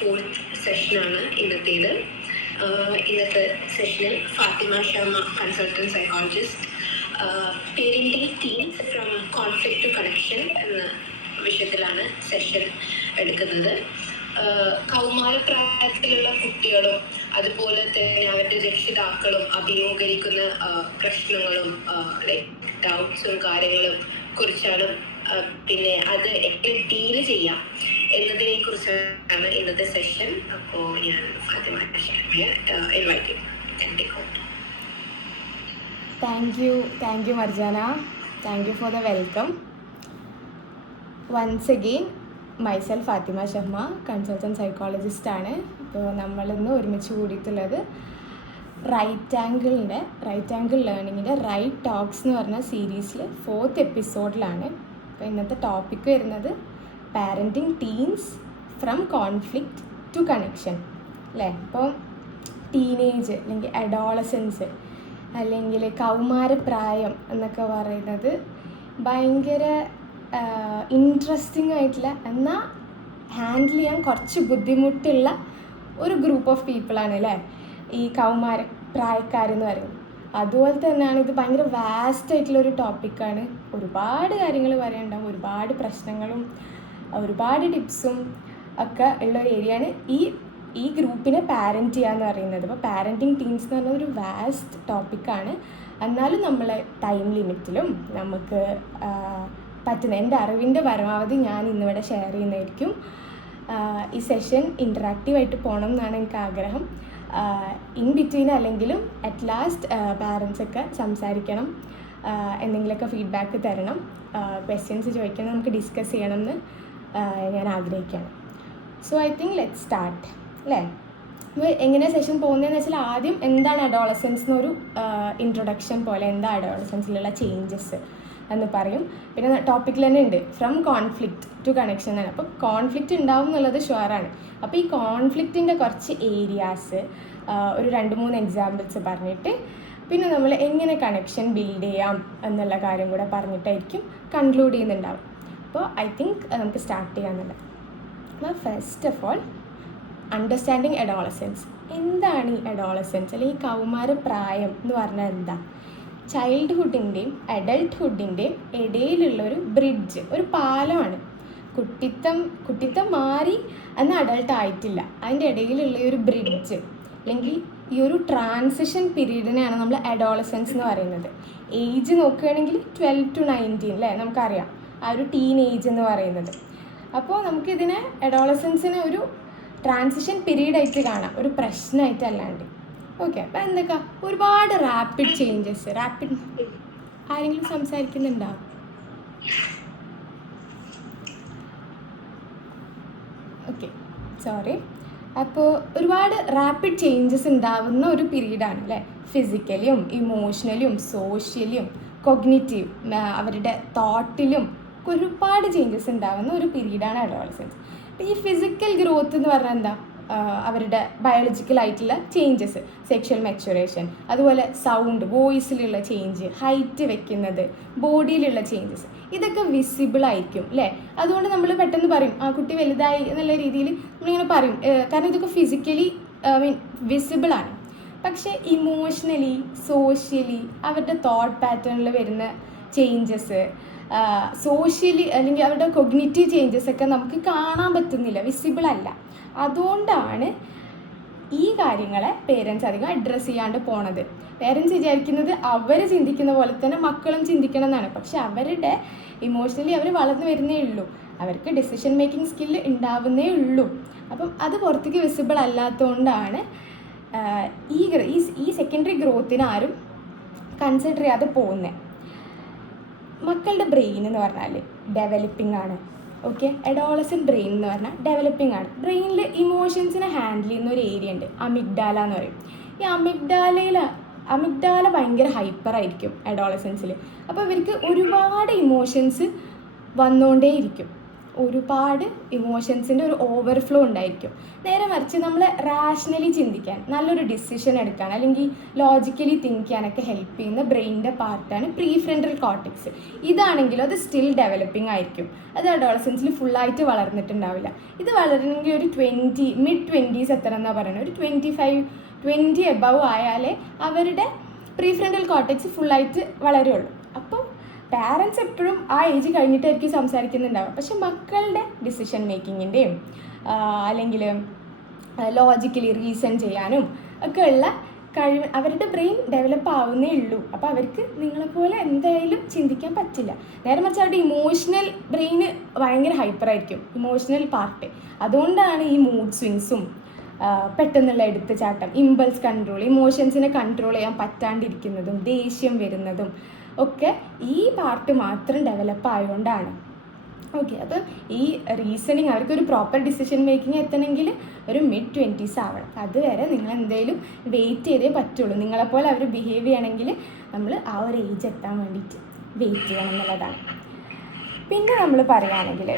Fourth സെഷനാണ് ഇന്നത്തേത്. ഇന്നത്തെ സെഷനിൽ Fathima Sharma, consultant psychologist, parenting teens from conflict to connection എന്ന വിഷയത്തിലാണ് സെഷൻ എടുക്കുന്നത്. കൗമാരപ്രായത്തിലുള്ള കുട്ടികളും അതുപോലെ തന്നെ അവരുടെ രക്ഷിതാക്കളും അഭിമുഖീകരിക്കുന്ന പ്രശ്നങ്ങളും ഡൗട്ട്സും കാര്യങ്ങളും കുറിച്ചാണ്, പിന്നെ അത് എങ്ങനെ ഡീല് ചെയ്യാം എന്നതിനെ കുറിച്ചാണ് ഇന്നത്തെ സെഷൻ. അപ്പോൾ ഞാൻ ഫാത്തിമ ശർമ്മയെ ഇൻവൈറ്റ് ചെയ്യുന്നു. Thank you Marjana. Thank you for the welcome. Once again myself Fathima Sharma, consultant സൈക്കോളജിസ്റ്റാണ്. ഇപ്പോൾ നമ്മളിന്ന് ഒരുമിച്ച് കൂടിയിട്ടുള്ളത് റൈറ്റ് ആംഗിൾ ലേണിങ്ങിൻ്റെ റൈറ്റ് ടോക്സ് എന്ന് പറഞ്ഞ സീരീസിൽ 4th എപ്പിസോഡിലാണ്. അപ്പോൾ ഇന്നത്തെ ടോപ്പിക്ക് വരുന്നത് parenting teens from conflict to connection അല്ലേ. ഇപ്പോൾ ടീനേജ് അല്ലെങ്കിൽ അഡോളസൻസ് അല്ലെങ്കിൽ കൗമാരപ്രായം എന്നൊക്കെ പറയുന്നത് ഭയങ്കര ഇൻട്രസ്റ്റിംഗ് ആയിട്ടുള്ള എന്നാൽ ഹാൻഡിൽ ചെയ്യാൻ കുറച്ച് ബുദ്ധിമുട്ടുള്ള ഒരു ഗ്രൂപ്പ് ഓഫ് പീപ്പിളാണ് അല്ലേ ഈ പ്രായക്കാരെന്ന് പറയുന്നത്. അതുപോലെ തന്നെയാണ് ഇത് ഭയങ്കര വാസ്റ്റ് ആയിട്ടുള്ളൊരു ടോപ്പിക്കാണ്. ഒരുപാട് കാര്യങ്ങൾ പറയാനുണ്ടാവും, ഒരുപാട് പ്രശ്നങ്ങളും ഒരുപാട് ടിപ്സും ഒക്കെ ഉള്ളൊരു ഏരിയയാണ് ഈ ഗ്രൂപ്പിനെ പാരൻറ്റ് ചെയ്യുക എന്ന് പറയുന്നത്. അപ്പോൾ പാരൻറ്റിങ് ടീംസ് എന്ന് പറഞ്ഞാൽ ഒരു വാസ്റ്റ് ടോപ്പിക്കാണ്. എന്നാലും നമ്മളെ ടൈം ലിമിറ്റിലും നമുക്ക് പറ്റുന്ന എൻ്റെ അറിവിൻ്റെ പരമാവധി ഞാൻ ഇന്നിവിടെ ഷെയർ ചെയ്യുന്നതായിരിക്കും. ഈ സെഷൻ ഇൻറ്ററാക്റ്റീവായിട്ട് പോകണം എന്നാണ് എനിക്ക് ആഗ്രഹം. ഇൻ ബിറ്റ്വീൻ അല്ലെങ്കിലും അറ്റ് ലാസ്റ്റ് പാരൻസൊക്കെ സംസാരിക്കണം, എന്തെങ്കിലുമൊക്കെ ഫീഡ്ബാക്ക് തരണം, ക്വസ്റ്റ്യൻസ് ചോദിക്കണം, നമുക്ക് ഡിസ്കസ് ചെയ്യണമെന്ന് ഞാൻ ആഗ്രഹിക്കുകയാണ്. So I think let start അല്ലേ. എങ്ങനെ സെഷൻ പോകുന്നതെന്ന് വെച്ചാൽ ആദ്യം എന്താണ് അഡോളസൻസ് എന്നൊരു ഇൻട്രൊഡക്ഷൻ പോലെ, എന്താ അഡോളസൻസിലുള്ള ചേഞ്ചസ് എന്ന് പറയും. പിന്നെ ടോപ്പിക്കിൽ തന്നെ ഉണ്ട് ഫ്രം കോൺഫ്ലിക്റ്റ് ടു കണക്ഷൻ എന്നാണ്. അപ്പോൾ കോൺഫ്ലിക്റ്റ് ഉണ്ടാവും എന്നുള്ളത് ഷുവറാണ്. അപ്പോൾ ഈ കോൺഫ്ലിക്റ്റിൻ്റെ കുറച്ച് ഏരിയാസ് ഒരു 2-3 എക്സാമ്പിൾസ് പറഞ്ഞിട്ട് പിന്നെ നമ്മൾ എങ്ങനെ കണക്ഷൻ ബിൽഡ് ചെയ്യാം എന്നുള്ള കാര്യം കൂടെ പറഞ്ഞിട്ടായിരിക്കും കൺക്ലൂഡ് ചെയ്യുന്നുണ്ടാവും. അപ്പോൾ ഐ തിങ്ക് നമുക്ക് സ്റ്റാർട്ട് ചെയ്യാമെന്നുള്ളത്. അപ്പോൾ first of all understanding adolescence. എന്താണ് ഈ അഡോളസൻസ് അല്ലെങ്കിൽ ഈ കൗമാരപ്രായം എന്ന് പറഞ്ഞാൽ എന്താ? ചൈൽഡ്ഹുഡിൻ്റെയും അഡൾട്ട്ഹുഡിൻ്റെയും ഇടയിലുള്ളൊരു ബ്രിഡ്ജ്, ഒരു പാലമാണ്. കുട്ടിത്തം മാറി അന്ന് അഡൾട്ട് ആയിട്ടില്ല, അതിൻ്റെ ഇടയിലുള്ള ഒരു ബ്രിഡ്ജ് അല്ലെങ്കിൽ ഈ ഒരു ട്രാൻസിഷൻ പീരീഡിനെയാണ് നമ്മൾ അഡോളസൻസ് എന്ന് പറയുന്നത്. ഏജ് നോക്കുകയാണെങ്കിൽ 12 to 19 അല്ലേ, നമുക്കറിയാം ആ ഒരു ടീൻ ഏജ് എന്ന് പറയുന്നത്. അപ്പോൾ നമുക്കിതിനെ അഡോളസൻസിനെ ഒരു ട്രാൻസിഷൻ പീരീഡായിട്ട് കാണാം, ഒരു പ്രശ്നമായിട്ട് അല്ലാണ്ട്. ഓക്കെ, അപ്പോൾ എന്തൊക്കെ ഒരുപാട് റാപ്പിഡ് ചേഞ്ചസ്. ആരെങ്കിലും സംസാരിക്കുന്നുണ്ടോ? Okay, sorry. അപ്പോൾ ഒരുപാട് റാപ്പിഡ് ചേഞ്ചസ് ഉണ്ടാവുന്ന ഒരു പീരീഡാണ് അല്ലേ. ഫിസിക്കലിയും ഇമോഷണലിയും സോഷ്യലിയും കൊഗ്നിറ്റീവ് അവരുടെ തോട്ടിലും ഒരുപാട് ചേഞ്ചസ് ഉണ്ടാവുന്ന ഒരു പീരീഡാണ് അഡോളസൻസ്. അപ്പോൾ ഈ ഫിസിക്കൽ ഗ്രോത്ത് എന്ന് പറഞ്ഞാൽ എന്താ? അവരുടെ ബയോളജിക്കലായിട്ടുള്ള ചേഞ്ചസ്, സെക്ഷൽ മെച്ചുറേഷൻ, അതുപോലെ സൗണ്ട്, വോയിസിലുള്ള ചേഞ്ച്, ഹൈറ്റ് വെക്കുന്നത്, ബോഡിയിലുള്ള ചേഞ്ചസ്, ഇതൊക്കെ വിസിബിൾ ആയിരിക്കും അല്ലേ. അതുകൊണ്ട് നമ്മൾ പെട്ടെന്ന് പറയും ആ കുട്ടി വലുതായി എന്നുള്ള രീതിയിൽ നമ്മളിങ്ങനെ പറയും, കാരണം ഇതൊക്കെ ഫിസിക്കലി വിസിബിൾ ആണ്. പക്ഷേ ഇമോഷണലി സോഷ്യലി അവരുടെ തോട്ട് പാറ്റേണിൽ വരുന്ന ചേഞ്ചസ്, സോഷ്യലി അല്ലെങ്കിൽ അവരുടെ കൊഗ്നിറ്റീവ് ചേഞ്ചസ് ഒക്കെ നമുക്ക് കാണാൻ പറ്റുന്നില്ല, വിസിബിൾ അല്ല. അതുകൊണ്ടാണ് ഈ കാര്യങ്ങളെ പേരൻസ് അധികം അഡ്രസ്സ് ചെയ്യാണ്ട് പോണത്. പേരൻസ് വിചാരിക്കുന്നത് അവർ ചിന്തിക്കുന്ന പോലെ തന്നെ മക്കളും ചിന്തിക്കണം എന്നാണ്. പക്ഷെ അവരുടെ ഇമോഷണലി അവർ വളർന്നു വരുന്നേ ഉള്ളൂ, അവർക്ക് ഡിസിഷൻ മേക്കിംഗ് സ്കില്ല് ഉണ്ടാവുന്നേ ഉള്ളൂ. അപ്പം അത് പുറത്തേക്ക് വിസിബിൾ അല്ലാത്തതുകൊണ്ടാണ് ഈ സെക്കൻഡറി ഗ്രോത്തിന് ആരും കൺസിഡർ ചെയ്യാതെ പോകുന്നത്. മക്കളുടെ ബ്രെയിൻ എന്ന് പറഞ്ഞാൽ ഡെവലപ്പിംഗ് ആണ്. ഓക്കെ, അഡോളസൻറ്റ് ബ്രെയിൻ എന്ന് പറഞ്ഞാൽ ഡെവലപ്പിംഗ് ആണ്. ബ്രെയിനിൽ ഇമോഷൻസിനെ ഹാൻഡിൽ ചെയ്യുന്ന ഒരു ഏരിയ ഉണ്ട്, അമിഗ്ഡാല എന്ന് പറയും. ഈ അമിഗ്ഡാല ഭയങ്കര ഹൈപ്പറായിരിക്കും അഡോളസൻസിൽ. അപ്പോൾ ഇവർക്ക് ഒരുപാട് ഇമോഷൻസ് വന്നുകൊണ്ടേയിരിക്കും. ഒരുപാട് ഇമോഷൻസിൻ്റെ ഒരു ഓവർഫ്ലോ ഉണ്ടായിരിക്കും. നേരെ മറിച്ച് നമ്മൾ റാഷണലി ചിന്തിക്കാൻ, നല്ലൊരു ഡിസിഷൻ എടുക്കാൻ അല്ലെങ്കിൽ ലോജിക്കലി തിങ്ക് ചെയ്യാനൊക്കെ ഹെൽപ്പ് ചെയ്യുന്ന ബ്രെയിനിൻ്റെ പാർട്ടാണ് പ്രീഫ്രണ്ടൽ കോർട്ടെക്സ്. ഇതാണെങ്കിലും അത് സ്റ്റിൽ ഡെവലപ്പിംഗ് ആയിരിക്കും. അത് അഡോളസൻസിൽ ഫുള്ളായിട്ട് വളർന്നിട്ടുണ്ടാവില്ല. ഇത് വളരണമെങ്കിൽ ഒരു mid-20s എത്തണം എന്നാണ് പറയുന്നത്. ഒരു 25-20 എബവ് ആയാലേ അവരുടെ പ്രീഫ്രണ്ടൽ കോർട്ടെക്സ് ഫുള്ളായിട്ട് വളരുള്ളൂ. അപ്പം പാരൻസ് എപ്പോഴും ആ ഏജ് കഴിഞ്ഞിട്ടായിരിക്കും സംസാരിക്കുന്നുണ്ടാവുക. പക്ഷെ മക്കളുടെ ഡിസിഷൻ മേക്കിങ്ങിൻ്റെയും അല്ലെങ്കിൽ ലോജിക്കലി റീസൺ ചെയ്യാനും ഒക്കെ ഉള്ള കഴിവ് അവരുടെ ബ്രെയിൻ ഡെവലപ്പ് ആവുന്നേ ഉള്ളൂ. അപ്പോൾ അവർക്ക് നിങ്ങളെപ്പോലെ എന്തായാലും ചിന്തിക്കാൻ പറ്റില്ല. നേരെ മറിച്ച് അവരുടെ ഇമോഷണൽ ബ്രെയിന് ഭയങ്കര ഹൈപ്പറായിരിക്കും, ഇമോഷണൽ പാർട്ട്. അതുകൊണ്ടാണ് ഈ മൂഡ് സ്വിങ്സും പെട്ടെന്നുള്ള എടുത്തുചാട്ടം, ഇമ്പൾസ് കൺട്രോൾ, ഇമോഷൻസിനെ കൺട്രോൾ ചെയ്യാൻ പറ്റാണ്ടിരിക്കുന്നതും ദേഷ്യം വരുന്നതും ഒക്കെ ഈ പാർട്ട് മാത്രം ഡെവലപ്പ് ആയതുകൊണ്ടാണ്. ഓക്കെ, അപ്പം ഈ റീസണിങ് അവർക്കൊരു പ്രോപ്പർ ഡിസിഷൻ മേക്കിംഗ് എത്തണമെങ്കിൽ ഒരു mid-20s ആവണം. അതുവരെ നിങ്ങൾ എന്തെങ്കിലും വെയിറ്റ് ചെയ്തേ പറ്റുള്ളൂ. നിങ്ങളെപ്പോലെ അവർ ബിഹേവ് ചെയ്യണമെങ്കിൽ നമ്മൾ ആ ഒരു ഏജ് എത്താൻ വേണ്ടിയിട്ട് വെയിറ്റ് ചെയ്യണം എന്നുള്ളതാണ്. പിന്നെ നമ്മൾ പറയുകയാണെങ്കിൽ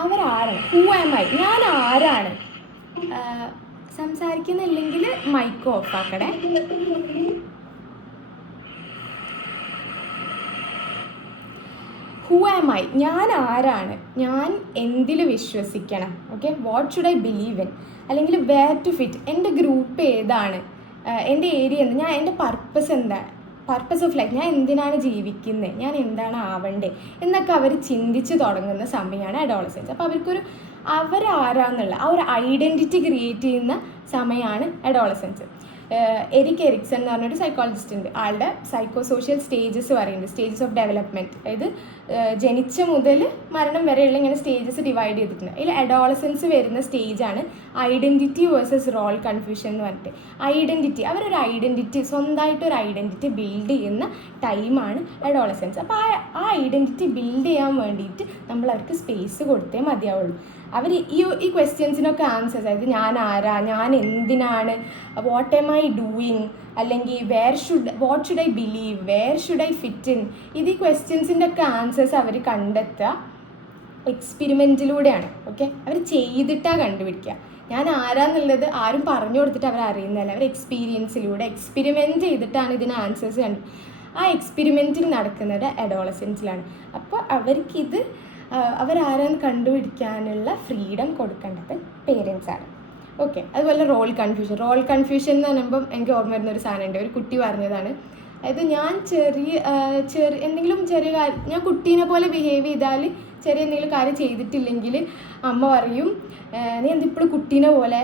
അവരാരാണ്, ഹൂ ആം ഐ, ഞാൻ ആരാണ്. സംസാരിക്കുന്നില്ലെങ്കിൽ മൈക്ക് ഓഫ് ആക്കണേ. ഹൂ ആം ഐ, ഞാൻ ആരാണ്, ഞാൻ എന്തിൽ വിശ്വസിക്കണം, okay, what should I believe in, അല്ലെങ്കിൽ വേർ ടു ഫിറ്റ്, എൻ്റെ ഗ്രൂപ്പ് ഏതാണ്, എൻ്റെ ഏരിയ എന്താ, ഞാൻ എൻ്റെ പർപ്പസ് എന്താ, പർപ്പസ് ഓഫ് ലൈഫ്, ഞാൻ എന്തിനാണ് ജീവിക്കുന്നത്, ഞാൻ എന്താണ് ആവേണ്ടത് എന്നൊക്കെ അവർ ചിന്തിച്ച് തുടങ്ങുന്ന സമയമാണ് അഡോളസൻസ്. അപ്പോൾ അവർക്കൊരു അവരാരാന്നുള്ള ആ ഒരു ഐഡൻറ്റിറ്റി ക്രിയേറ്റ് ചെയ്യുന്ന സമയമാണ് അഡോളസൻസ്. എരിക് എറിക്സൺ എന്ന് പറഞ്ഞൊരു സൈക്കോളജിസ്റ്റ് ഉണ്ട്. ആളുടെ സൈക്കോ സോഷ്യൽ സ്റ്റേജസ് പറയുന്നുണ്ട്, സ്റ്റേജസ് ഓഫ് ഡെവലപ്മെൻറ്റ്. അതായത് ജനിച്ച മുതൽ മരണം വരെയുള്ള ഇങ്ങനെ സ്റ്റേജസ് ഡിവൈഡ് ചെയ്തിട്ടുണ്ട്. അതിൽ അഡോളസൻസ് വരുന്ന സ്റ്റേജാണ് ഐഡൻറ്റിറ്റി വേഴ്സസ് റോൾ കൺഫ്യൂഷൻ എന്ന് പറഞ്ഞിട്ട്. ഐഡൻറ്റിറ്റി, അവരൊരു ഐഡൻറ്റിറ്റി, സ്വന്തമായിട്ടൊരു ഐഡൻറ്റിറ്റി ബിൽഡ് ചെയ്യുന്ന ടൈമാണ് അഡോളസൻസ്. അപ്പോൾ ആ ഐഡൻറ്റിറ്റി ബിൽഡ് ചെയ്യാൻ വേണ്ടിയിട്ട് നമ്മൾ അവർക്ക് സ്പേസ് കൊടുത്തേ മതിയാവുള്ളൂ. അവർ ഈ ക്വസ്റ്റ്യൻസിനൊക്കെ ആൻസേഴ്സ്, അതായത് ഞാൻ ആരാ, ഞാൻ എന്തിനാണ്, വാട്ട് എം ഐ ഡൂയിങ്, അല്ലെങ്കിൽ what should I believe, where should I fit in, ഈ ക്വസ്റ്റ്യൻസിൻ്റെ ഒക്കെ ആൻസേഴ്സ് അവർ കണ്ടെത്തുക എക്സ്പെരിമെൻറ്റിലൂടെയാണ്. ഓക്കെ, അവർ ചെയ്തിട്ടാണ് കണ്ടുപിടിക്കുക. ഞാൻ ആരാന്നുള്ളത് ആരും പറഞ്ഞു കൊടുത്തിട്ട് അവർ അറിയുന്നതല്ല, അവർ എക്സ്പീരിയൻസിലൂടെ എക്സ്പെരിമെൻറ്റ് ചെയ്തിട്ടാണ് ഇതിന് ആൻസേഴ്സ് കണ്ടു. ആ എക്സ്പെരിമെൻറ്റിങ് നടക്കുന്നത് അഡോളസൻസിലാണ്. അപ്പോൾ അവർക്കിത് അവരാരെന്ന് കണ്ടുപിടിക്കാനുള്ള ഫ്രീഡം കൊടുക്കേണ്ടത് പേരൻസാണ്. ഓക്കെ, അതുപോലെ റോൾ കൺഫ്യൂഷൻ എന്ന് പറയുമ്പം എനിക്ക് ഓർമ്മ വരുന്നൊരു സാധനമുണ്ട്. ഒരു കുട്ടി പറഞ്ഞതാണ്, അതായത് ഞാൻ എന്തെങ്കിലും ചെറിയ കാര്യം, ഞാൻ കുട്ടീനെ പോലെ ബിഹേവ് ചെയ്താൽ, ചെറിയ എന്തെങ്കിലും കാര്യം ചെയ്തിട്ടില്ലെങ്കിൽ അമ്മ പറയും, നീ എന്തിപ്പോഴും കുട്ടീനെ പോലെ,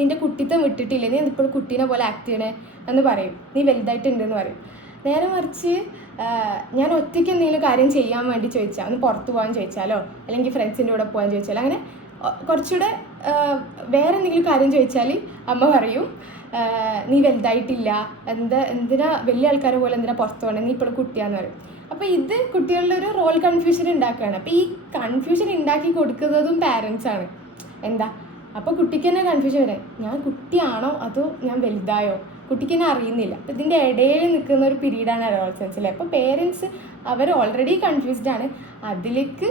നിൻ്റെ കുട്ടിത്തം വിട്ടിട്ടില്ലേ, നീ എന്തിപ്പോഴും കുട്ടീനെ പോലെ ആക്ട് ചെയ്യണേ എന്ന് പറയും, നീ വലുതായിട്ടുണ്ടെന്ന് പറയും. നേരെ മറിച്ച് ഞാൻ ഒറ്റയ്ക്ക് എന്തെങ്കിലും കാര്യം ചെയ്യാൻ വേണ്ടി ചോദിച്ചാൽ, ഒന്ന് പുറത്ത് പോകാൻ ചോദിച്ചാലോ അല്ലെങ്കിൽ ഫ്രണ്ട്സിൻ്റെ കൂടെ പോകാൻ ചോദിച്ചാലോ, അങ്ങനെ കുറച്ചുകൂടെ വേറെ എന്തെങ്കിലും കാര്യം ചോദിച്ചാൽ അമ്മ പറയും, നീ വലുതായിട്ടില്ല, എന്തിനാ വലിയ ആൾക്കാരെ പോലെ എന്തിനാ പുറത്ത് പോകണേ, നീ ഇപ്പോഴും കുട്ടിയാന്ന് പറയും. അപ്പോൾ ഇത് കുട്ടികളുടെ ഒരു റോൾ കൺഫ്യൂഷൻ ഉണ്ടാക്കുകയാണ്. അപ്പോൾ ഈ കൺഫ്യൂഷൻ ഉണ്ടാക്കി കൊടുക്കുന്നതും പാരൻസാണ്. എന്താ, അപ്പോൾ കുട്ടിക്ക് തന്നെ കൺഫ്യൂഷൻ വരാം, ഞാൻ കുട്ടിയാണോ അതോ ഞാൻ വലുതായോ, കുട്ടിക്ക് തന്നെ അറിയുന്നില്ല. അപ്പോൾ ഇതിൻ്റെ ഇടയിൽ നിൽക്കുന്ന ഒരു പീരീഡാണ് അഡോളസൻസിൽ. അപ്പോൾ പേരൻസ് അവർ ഓൾറെഡി കൺഫ്യൂസ്ഡ് ആണ്, അതിലേക്ക്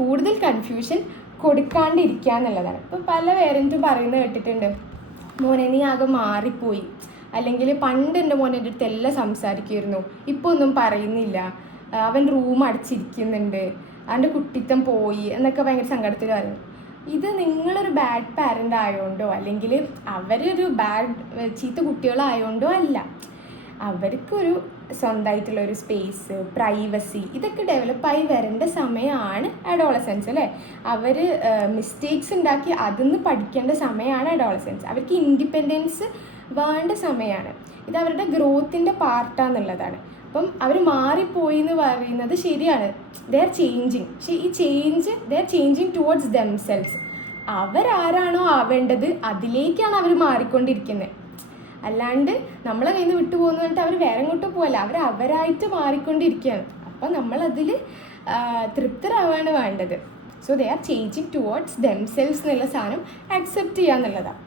കൂടുതൽ കൺഫ്യൂഷൻ കൊടുക്കാണ്ടിരിക്കുക എന്നുള്ളതാണ്. ഇപ്പോൾ പല പേരൻറ്റും പറയുന്നത് കേട്ടിട്ടുണ്ട്, മോനെ നീ ആകെ മാറിപ്പോയി, അല്ലെങ്കിൽ പണ്ട് എൻ്റെ മോനെ എൻ്റെ അടുത്ത് എല്ലാം സംസാരിക്കുമായിരുന്നു, ഇപ്പോൾ ഒന്നും പറയുന്നില്ല, അവൻ റൂം അടച്ചിരിക്കുന്നുണ്ട്, അവൻ്റെ കുട്ടിത്തം പോയി എന്നൊക്കെ ഭയങ്കര സങ്കടത്തിൽ പറയുന്നു. ഇത് നിങ്ങളൊരു ബാഡ് പാരൻ്റ് ആയതുകൊണ്ടോ അല്ലെങ്കിൽ അവരൊരു ചീത്ത കുട്ടികളായതുകൊണ്ടോ അല്ല. അവർക്കൊരു സ്വന്തമായിട്ടുള്ളൊരു സ്പേസ്, പ്രൈവസി, ഇതൊക്കെ ഡെവലപ്പായി വരേണ്ട സമയമാണ് അഡോളസൻസ് അല്ലേ. അവർ മിസ്റ്റേക്സ് ഉണ്ടാക്കി അതിന്ന് പഠിക്കേണ്ട സമയമാണ് അഡോളസൻസ്. അവർക്ക് ഇൻഡിപെൻഡൻസ് വേണ്ട സമയമാണ്. ഇത് അവരുടെ ഗ്രോത്തിൻ്റെ പാർട്ടാന്നുള്ളതാണ്. അപ്പം അവർ മാറിപ്പോയി എന്ന് പറയുന്നത് ശരിയാണ്, ദേ ആർ ചേഞ്ചിങ്. പക്ഷേ ഈ they are changing towards themselves. അവരാരാണോ ആവേണ്ടത് അതിലേക്കാണ് അവർ മാറിക്കൊണ്ടിരിക്കുന്നത്. അല്ലാണ്ട് നമ്മളെ കയ്യിൽ നിന്ന് വിട്ടു പോകുന്നു പറഞ്ഞിട്ട് അവർ വേറെ എങ്ങോട്ടും പോകല്ല, അവരായിട്ട് മാറിക്കൊണ്ടിരിക്കുകയാണ്. അപ്പം നമ്മളതിൽ തൃപ്തരാവാണ് വേണ്ടത്. So they are changing towards themselves എന്നുള്ള സാധനം അക്സെപ്റ്റ് ചെയ്യുക എന്നുള്ളതാണ്.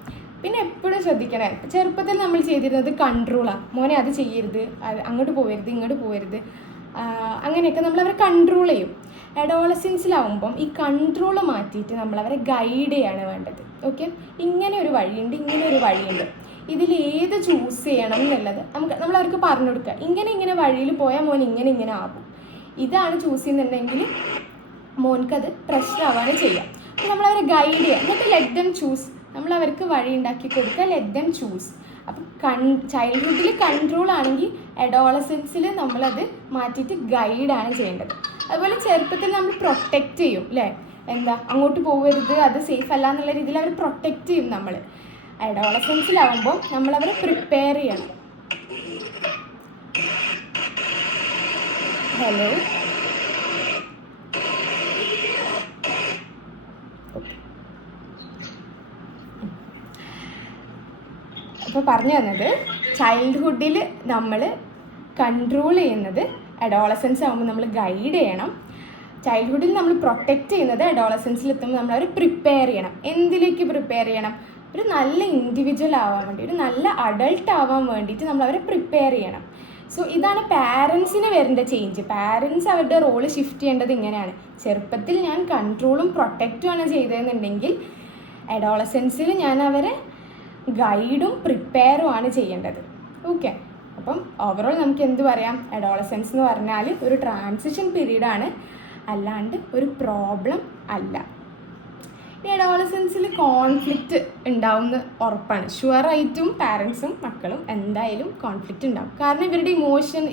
പിന്നെ എപ്പോഴും ശ്രദ്ധിക്കണേ, ചെറുപ്പത്തിൽ നമ്മൾ ചെയ്തിരുന്നത് കൺട്രോളാണ്. മോനെ അത് ചെയ്യരുത്, അങ്ങോട്ട് പോകരുത്, ഇങ്ങോട്ട് പോകരുത്, അങ്ങനെയൊക്കെ നമ്മളവരെ കൺട്രോൾ ചെയ്യും. അഡോളസൻസിലാവുമ്പം ഈ കൺട്രോൾ മാറ്റിയിട്ട് നമ്മളവരെ ഗൈഡ് ചെയ്യാണ് വേണ്ടത്. ഓക്കെ, ഇങ്ങനെ ഒരു വഴിയുണ്ട്, ഇങ്ങനെ ഒരു വഴിയുണ്ട്, ഇതിലേത് ചൂസ് ചെയ്യണം എന്നുള്ളത് നമ്മളവർക്ക് പറഞ്ഞു കൊടുക്കുക. ഇങ്ങനെ വഴിയിൽ പോയാൽ മോൻ ഇങ്ങനെ ആകും, ഇതാണ് ചൂസ് ചെയ്യുന്നുണ്ടെങ്കിൽ മോൻക്കത് പ്രശ്നമാവാണ് ചെയ്യുക. അപ്പോൾ നമ്മളവരെ ഗൈഡ് ചെയ്യുക, എന്നിട്ട് ലെറ്റ് ദം ചൂസ്. നമ്മളവർക്ക് വഴി ഉണ്ടാക്കി കൊടുക്കുക, ലെറ്റ് ദം ചൂസ്. അപ്പം ചൈൽഡ്ഹുഡിൽ കൺട്രോൾ ആണെങ്കിൽ അഡോളസൻസിൽ നമ്മളത് മാറ്റിയിട്ട് ഗൈഡാണ് ചെയ്യേണ്ടത്. അതുപോലെ ചെറുപ്പത്തിൽ നമ്മൾ പ്രൊട്ടക്റ്റ് ചെയ്യും അല്ലേ, എന്താ അങ്ങോട്ട് പോകരുത്, അത് സേഫ് അല്ല എന്നുള്ള രീതിയിൽ അവർ പ്രൊട്ടക്റ്റ് ചെയ്യും. നമ്മൾ അഡോളസൻസിലാവുമ്പോൾ നമ്മളവരെ പ്രിപ്പയർ ചെയ്യണം. ഹലോ, അപ്പോൾ പറഞ്ഞു തന്നത് ചൈൽഡ്ഹുഡിൽ നമ്മൾ കൺട്രോൾ ചെയ്യുന്നത്, അഡോളസൻസ് ആകുമ്പോൾ നമ്മൾ ഗൈഡ് ചെയ്യണം. ചൈൽഡ്ഹുഡിൽ നമ്മൾ പ്രൊട്ടക്റ്റ് ചെയ്യുന്നത്, അഡോളസൻസിലെത്തുമ്പോൾ നമ്മളവർ പ്രിപ്പയർ ചെയ്യണം. എന്തിലേക്ക് പ്രിപ്പയർ ചെയ്യണം? ഒരു നല്ല ഇൻഡിവിജ്വൽ ആവാൻ വേണ്ടി, ഒരു നല്ല അഡൾട്ട് ആവാൻ വേണ്ടിയിട്ട് നമ്മളവരെ പ്രിപ്പയർ ചെയ്യണം. സോ ഇതാണ് പാരൻസിന് വരേണ്ട ചേഞ്ച്. പാരൻസ് അവരുടെ റോള് ഷിഫ്റ്റ് ചെയ്യേണ്ടത് ഇങ്ങനെയാണ്. ചെറുപ്പത്തിൽ ഞാൻ കൺട്രോളും പ്രൊട്ടക്റ്റുമാണ് ചെയ്തതെന്നുണ്ടെങ്കിൽ അഡോളസൻസിൽ ഞാൻ അവരെ ഗൈഡും പ്രിപ്പയറുമാണ് ചെയ്യേണ്ടത്. ഓക്കെ, അപ്പം ഓവറോൾ നമുക്ക് എന്ത് പറയാം, അഡോളസൻസ് എന്ന് പറഞ്ഞാൽ ഒരു ട്രാൻസിഷൻ പീരീഡാണ്, അല്ലാണ്ട് ഒരു പ്രോബ്ലം അല്ല. ഈ അഡോളസൻസിൽ കോൺഫ്ലിക്റ്റ് ഉണ്ടാവുന്ന ഉറപ്പാണ്. ഷുവറായിട്ടും പാരൻസും മക്കളും എന്തായാലും കോൺഫ്ലിക്റ്റ് ഉണ്ടാവും. കാരണം ഇവരുടെ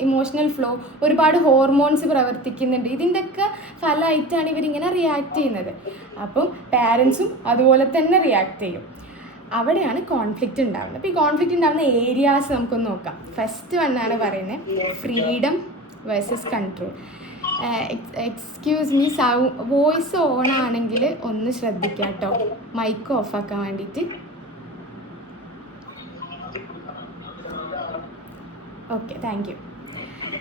ഇമോഷണൽ ഫ്ലോ, ഒരുപാട് ഹോർമോൺസ് പ്രവർത്തിക്കുന്നുണ്ട്. ഇതിൻ്റെയൊക്കെ ഫലമായിട്ടാണ് ഇവരിങ്ങനെ റിയാക്ട് ചെയ്യുന്നത്. അപ്പം പാരൻസും അതുപോലെ തന്നെ റിയാക്ട് ചെയ്യും. അവിടെയാണ് കോൺഫ്ലിക്റ്റ് ഉണ്ടാവുന്നത്. അപ്പോൾ ഈ കോൺഫ്ലിക്റ്റ് ഉണ്ടാകുന്ന ഏരിയാസ് നമുക്കൊന്ന് നോക്കാം. ഫസ്റ്റ് വണ്ണാണ് പറയുന്നത് freedom versus control. Excuse me, voice on ആണെങ്കിൽ ഒന്ന് ശ്രദ്ധിക്കാം കേട്ടോ, മൈക്ക് ഓഫ് ആക്കാൻ വേണ്ടിയിട്ട്. Okay, thank you.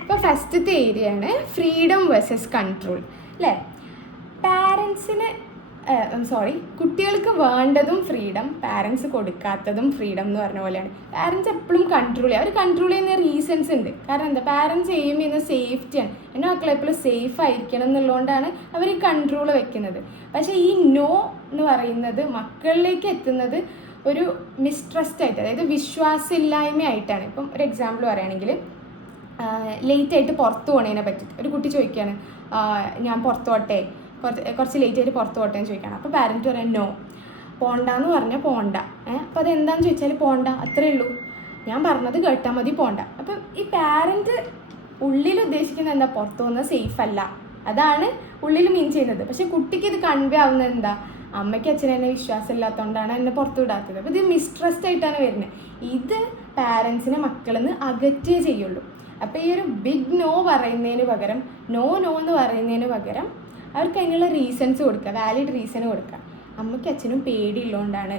അപ്പോൾ ഫസ്റ്റത്തെ ഏരിയയാണ് ഫ്രീഡം വേഴ്സസ് കൺട്രോൾ അല്ലേ. പാരൻസിന് കുട്ടികൾക്ക് വേണ്ടതും ഫ്രീഡം, പാരൻസ് കൊടുക്കാത്തതും ഫ്രീഡം എന്ന് പറഞ്ഞ പോലെയാണ്. പാരൻസ് എപ്പോഴും കൺട്രോൾ ചെയ്യുക. അവർ കൺട്രോൾ ചെയ്യുന്ന റീസൺസ് ഉണ്ട്. കാരണം എന്താ, പാരൻസ് എയിം ചെയ്യുന്ന സേഫ്റ്റിയാണ്. എൻ്റെ മക്കളെ എപ്പോഴും സേഫ് ആയിരിക്കണം എന്നുള്ളതുകൊണ്ടാണ് അവർ ഈ കൺട്രോൾ വെക്കുന്നത്. പക്ഷേ ഈ നോ എന്ന് പറയുന്നത് മക്കളിലേക്ക് എത്തുന്നത് ഒരു മിസ്ട്രസ്റ്റ് ആയിട്ട്, അതായത് വിശ്വാസമില്ലായ്മയായിട്ടാണ്. ഇപ്പം ഒരു എക്സാമ്പിൾ പറയുകയാണെങ്കിൽ, ലേറ്റായിട്ട് പുറത്ത് പോകണതിനെ പറ്റിയിട്ട് ഒരു കുട്ടി ചോദിക്കുകയാണ്, ഞാൻ പുറത്ത് പോട്ടെ, കുറച്ച് ലേറ്റായിട്ട് പുറത്ത് പോട്ടെ എന്ന് ചോദിക്കണം. അപ്പോൾ പാരൻറ്റ് പറയാം നോ, പോണ്ടെന്ന് പറഞ്ഞാൽ പോണ്ട. അപ്പോൾ അതെന്താണെന്ന് ചോദിച്ചാൽ പോണ്ട, അത്രയേ ഉള്ളൂ, ഞാൻ പറഞ്ഞത് കേട്ടാൽ മതി, പോണ്ട. അപ്പം ഈ പാരൻറ്റ് ഉള്ളിൽ ഉദ്ദേശിക്കുന്നത് എന്താ, പുറത്ത് പോകുന്നത് സേഫ് അല്ല, അതാണ് ഉള്ളിൽ മീൻ ചെയ്യുന്നത്. പക്ഷേ കുട്ടിക്ക് ഇത് കൺവേ ആവുന്നത് എന്താ, അമ്മയ്ക്ക് അച്ഛനെന്നെ വിശ്വാസം ഇല്ലാത്തതുകൊണ്ടാണ് എന്നെ പുറത്തു വിടാത്തത്. അപ്പോൾ ഇത് മിസ്ട്രസ്റ്റ് ആയിട്ടാണ് വരുന്നത്. ഇത് പാരൻസിനെ മക്കളിൽ നിന്ന് അകറ്റേ ചെയ്യുള്ളൂ. അപ്പോൾ ഈ ഒരു ബിഗ് നോ പറയുന്നതിന് പകരം, നോ എന്ന് പറയുന്നതിന് പകരം അവർക്ക് അതിനുള്ള റീസൺസ് കൊടുക്കുക, വാലിഡ് റീസൺ കൊടുക്കുക. അമ്മയ്ക്ക് അച്ഛനും പേടിയുള്ളതുകൊണ്ടാണ്,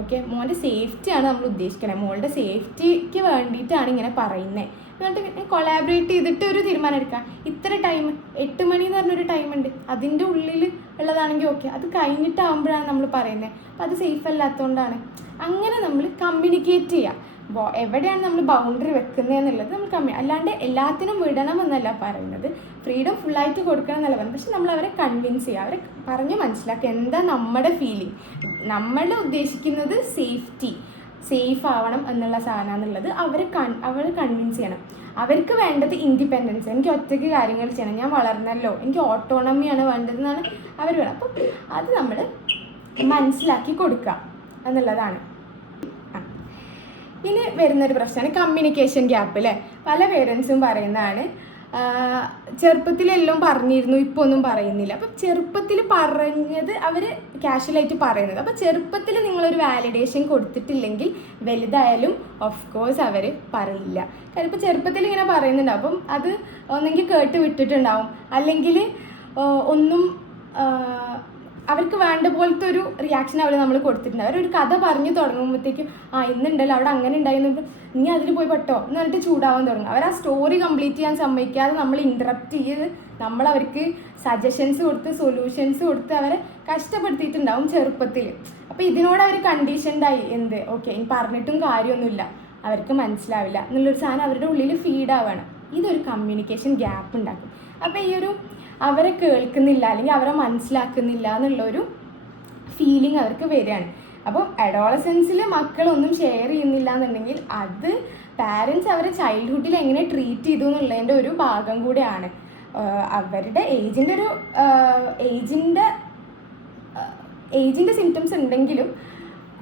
ഓക്കെ, മോൻ്റെ സേഫ്റ്റിയാണ് നമ്മൾ ഉദ്ദേശിക്കുന്നത്, മോളുടെ സേഫ്റ്റിക്ക് വേണ്ടിയിട്ടാണ് ഇങ്ങനെ പറയുന്നത്. എന്നിട്ട് കൊളാബറേറ്റ് ചെയ്തിട്ട് ഒരു തീരുമാനം എടുക്കുക. ഇത്ര ടൈം, 8 മണി എന്ന് പറഞ്ഞൊരു ടൈമുണ്ട്, അതിൻ്റെ ഉള്ളിൽ ഉള്ളതാണെങ്കിൽ ഓക്കെ, അത് കഴിഞ്ഞിട്ടാകുമ്പോഴാണ് നമ്മൾ പറയുന്നത്, അപ്പം അത് സേഫ് അല്ലാത്തതുകൊണ്ടാണ്. അങ്ങനെ നമ്മൾ കമ്മ്യൂണിക്കേറ്റ് ചെയ്യുക. എവിടെയാണ് നമ്മൾ ബൗണ്ടറി വെക്കുന്നത് എന്നുള്ളത് നമ്മൾ അല്ലാണ്ട് എല്ലാത്തിനും വിടണം എന്നല്ല പറയുന്നത്, ഫ്രീഡം ഫുള്ളായിട്ട് കൊടുക്കണം എന്നല്ല പറയുന്നത്. പക്ഷെ നമ്മൾ അവരെ കൺവിൻസ് ചെയ്യുക, അവരെ പറഞ്ഞ് മനസ്സിലാക്കുക എന്താ നമ്മുടെ ഫീലിംഗ്. നമ്മൾ ഉദ്ദേശിക്കുന്നത് സേഫ് ആവണം എന്നുള്ള സാധനം എന്നുള്ളത് അവരെ കൺവിൻസ് ചെയ്യണം. അവർക്ക് വേണ്ടത് ഇൻഡിപെൻഡൻസ്, എനിക്ക് ഒറ്റയ്ക്ക് കാര്യങ്ങൾ ചെയ്യണം, ഞാൻ വളർന്നല്ലോ, എനിക്ക് ഓട്ടോണമിയാണ് വേണ്ടതെന്നാണ് അവർ വേണം. അപ്പം അത് നമ്മൾ മനസ്സിലാക്കി കൊടുക്കുക എന്നുള്ളതാണ്. ഇനി വരുന്നൊരു പ്രശ്നമാണ് കമ്മ്യൂണിക്കേഷൻ ഗ്യാപ്പ് അല്ലേ. പല പേരൻസും പറയുന്നതാണ്, ചെറുപ്പത്തിലെല്ലാം പറഞ്ഞിരുന്നു, ഇപ്പോൾ ഒന്നും പറയുന്നില്ല. അപ്പം ചെറുപ്പത്തിൽ പറഞ്ഞത് അവർ കാഷ്വലായിട്ട് പറയുന്നത്. അപ്പോൾ ചെറുപ്പത്തിൽ നിങ്ങളൊരു വാലിഡേഷൻ കൊടുത്തിട്ടില്ലെങ്കിൽ വലുതായാലും ഓഫ് കോഴ്സ് അവർ പറയില്ല. കാരണം ഇപ്പോൾ ചെറുപ്പത്തിൽ ഇങ്ങനെ പറയുന്നുണ്ടാവും, അപ്പം അത് ഒന്നെങ്കിൽ കേട്ട് വിട്ടിട്ടുണ്ടാവും, അല്ലെങ്കിൽ ഒന്നും അവർക്ക് വേണ്ട പോലത്തെ ഒരു റിയാക്ഷൻ അവർ നമ്മൾ കൊടുത്തിട്ടുണ്ട്. അവരൊരു കഥ പറഞ്ഞു തുടങ്ങുമ്പോഴത്തേക്കും ഇന്നുണ്ടല്ലോ അവിടെ അങ്ങനെ ഉണ്ടായിരുന്നു, നീ അതിൽ പോയി പെട്ടോ എന്ന് പറഞ്ഞിട്ട് ചൂടാവാൻ തുടങ്ങും. അവർ ആ സ്റ്റോറി കംപ്ലീറ്റ് ചെയ്യാൻ സമ്മതിക്കാതെ നമ്മൾ ഇൻറ്ററപ്റ്റ് ചെയ്ത് നമ്മൾ അവർക്ക് സജഷൻസ് കൊടുത്ത് സൊല്യൂഷൻസ് കൊടുത്ത് അവരെ കഷ്ടപ്പെടുത്തിയിട്ടുണ്ടാവും ചെറുപ്പത്തിൽ. അപ്പോൾ ഇതിനോട് അവർ കണ്ടീഷൻഡായി, ഓക്കെ ഇനി പറഞ്ഞിട്ടും കാര്യമൊന്നുമില്ല, അവർക്ക് മനസ്സിലാവില്ല എന്നുള്ളൊരു സാധനം അവരുടെ ഉള്ളിൽ ഫീഡാവുകയാണ്. ഇതൊരു കമ്മ്യൂണിക്കേഷൻ ഗ്യാപ്പ് ഉണ്ടാക്കും. അപ്പോൾ ഈ ഒരു അവരെ കേൾക്കുന്നില്ല അല്ലെങ്കിൽ അവരെ മനസ്സിലാക്കുന്നില്ല എന്നുള്ളൊരു ഫീലിംഗ് അവർക്ക് വരികയാണ്. അപ്പം അഡോളസൻസിൽ മക്കളൊന്നും ഷെയർ ചെയ്യുന്നില്ല എന്നുണ്ടെങ്കിൽ അത് പാരൻസ് അവരെ ചൈൽഡ്ഹുഡിൽ എങ്ങനെ ട്രീറ്റ് ചെയ്തു എന്നുള്ളതിൻ്റെ ഒരു ഭാഗം കൂടെയാണ്. അവരുടെ ഏജിൻ്റെ സിംറ്റംസ് ഉണ്ടെങ്കിലും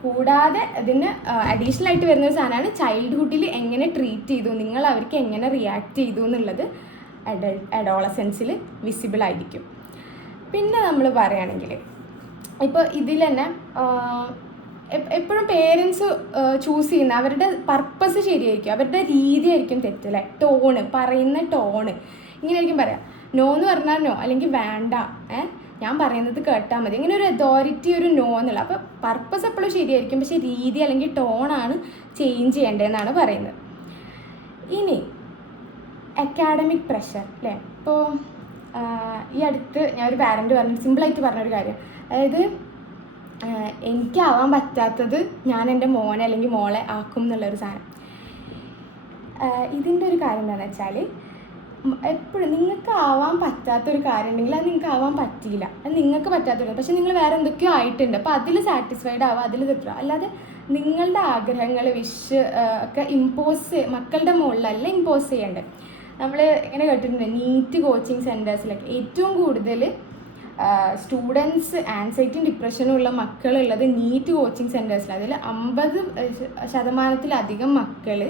കൂടാതെ അതിന് അഡീഷണൽ ആയിട്ട് വരുന്നൊരു സാധനമാണ് ചൈൽഡ്ഹുഡിൽ എങ്ങനെ ട്രീറ്റ് ചെയ്തു, നിങ്ങൾ അവർക്ക് എങ്ങനെ റിയാക്ട് ചെയ്തു എന്നുള്ളത് അഡോളസൻസിൽ വിസിബിൾ ആയിരിക്കും. പിന്നെ നമ്മൾ പറയുകയാണെങ്കിൽ ഇപ്പോൾ ഇതിൽ തന്നെ എപ്പോഴും പേരൻസ് ചൂസ് ചെയ്യുന്ന അവരുടെ പർപ്പസ് ശരിയായിരിക്കും, അവരുടെ രീതി ആയിരിക്കും തെറ്റല്ലേ. പറയുന്ന ടോണ് ഇങ്ങനെ ആയിരിക്കും പറയാം. നോ എന്ന് പറഞ്ഞാൽ നോ, അല്ലെങ്കിൽ വേണ്ട, ഞാൻ പറയുന്നത് കേട്ടാൽ മതി, ഇങ്ങനെ ഒരു അതോറിറ്റി, ഒരു നോ എന്നുള്ള. അപ്പോൾ പർപ്പസ് എപ്പോഴും ശരിയായിരിക്കും, പക്ഷേ രീതി അല്ലെങ്കിൽ ടോണാണ് ചേഞ്ച് ചെയ്യേണ്ടതെന്നാണ് പറയുന്നത്. ഇനി അക്കാഡമിക് പ്രഷർ അല്ലേ. ഇപ്പോൾ ഈ അടുത്ത് ഞാൻ ഒരു പാരൻറ്റ് സിമ്പിളായിട്ട് പറഞ്ഞൊരു കാര്യം, അതായത് എനിക്കാവാൻ പറ്റാത്തത് ഞാൻ എൻ്റെ മോനെ അല്ലെങ്കിൽ മോളെ ആക്കും എന്നുള്ളൊരു സാധനം. ഇതിൻ്റെ ഒരു കാര്യം എന്താണെന്ന് വെച്ചാൽ, എപ്പോഴും നിങ്ങൾക്ക് ആവാൻ പറ്റാത്തൊരു കാര്യം ഉണ്ടെങ്കിൽ അത് നിങ്ങൾക്ക് ആവാൻ പറ്റിയില്ല, അത് നിങ്ങൾക്ക് പറ്റാത്തൊരു, പക്ഷെ നിങ്ങൾ വേറെ എന്തൊക്കെയോ ആയിട്ടുണ്ട്, അപ്പോൾ അതിൽ സാറ്റിസ്ഫൈഡ് ആവുക, അതിൽ തെറ്റുക. അല്ലാതെ നിങ്ങളുടെ ആഗ്രഹങ്ങൾ ഒക്കെ മക്കളുടെ മുകളിലല്ല ഇമ്പോസ് ചെയ്യേണ്ടത്. നമ്മൾ ഇങ്ങനെ കേട്ടിട്ടുണ്ട്, നീറ്റ് കോച്ചിങ് സെൻറ്റേഴ്സിലൊക്കെ ഏറ്റവും കൂടുതൽ സ്റ്റുഡൻസ് ആൻസൈറ്റിയും ഡിപ്രഷനും ഉള്ള മക്കളുള്ളത് നീറ്റ് കോച്ചിങ് സെൻറ്റേഴ്സിൽ. അതിൽ 50% മക്കൾ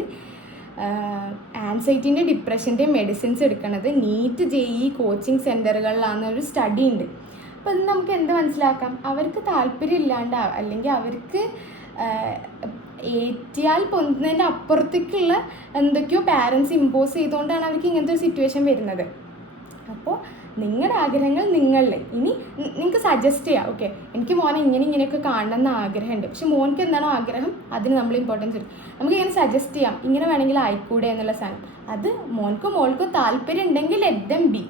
ആൻസൈറ്റിൻ്റെ ഡിപ്രഷൻ്റെ മെഡിസിൻസ് എടുക്കുന്നത് നീറ്റ് JEE കോച്ചിങ് സെൻറ്ററുകളിലാണെന്നൊരു സ്റ്റഡി ഉണ്ട്. അപ്പോൾ അത് നമുക്ക് എന്ത് മനസ്സിലാക്കാം, അവർക്ക് താല്പര്യം ഇല്ലാണ്ട് അല്ലെങ്കിൽ അവർക്ക് ഏറ്റിയാൽ പൊന്തുന്നതിൻ്റെ അപ്പുറത്തേക്കുള്ള എന്തൊക്കെയോ പാരൻസ് ഇമ്പോസ് ചെയ്തുകൊണ്ടാണ് അവർക്ക് ഇങ്ങനത്തെ ഒരു സിറ്റുവേഷൻ വരുന്നത്. അപ്പോൾ നിങ്ങളുടെ ആഗ്രഹങ്ങൾ നിങ്ങളിൽ, ഇനി നിങ്ങൾക്ക് സജസ്റ്റ് ചെയ്യാം, ഓക്കെ എനിക്ക് മോനെ ഇങ്ങനെയൊക്കെ കാണണമെന്ന് ആഗ്രഹമുണ്ട്, പക്ഷെ മോൻക്ക് എന്താണോ ആഗ്രഹം അതിന് നമ്മൾ ഇമ്പോർട്ടൻസ് കൊടുക്കും. നമുക്ക് ഇങ്ങനെ സജസ്റ്റ് ചെയ്യാം, ഇങ്ങനെ വേണമെങ്കിൽ ആയിക്കൂടെ എന്നുള്ള സാധനം. അത് മോൾക്കോ മോൾക്കോ താല്പര്യം ഉണ്ടെങ്കിൽ ലെറ്റ് ദം ബി,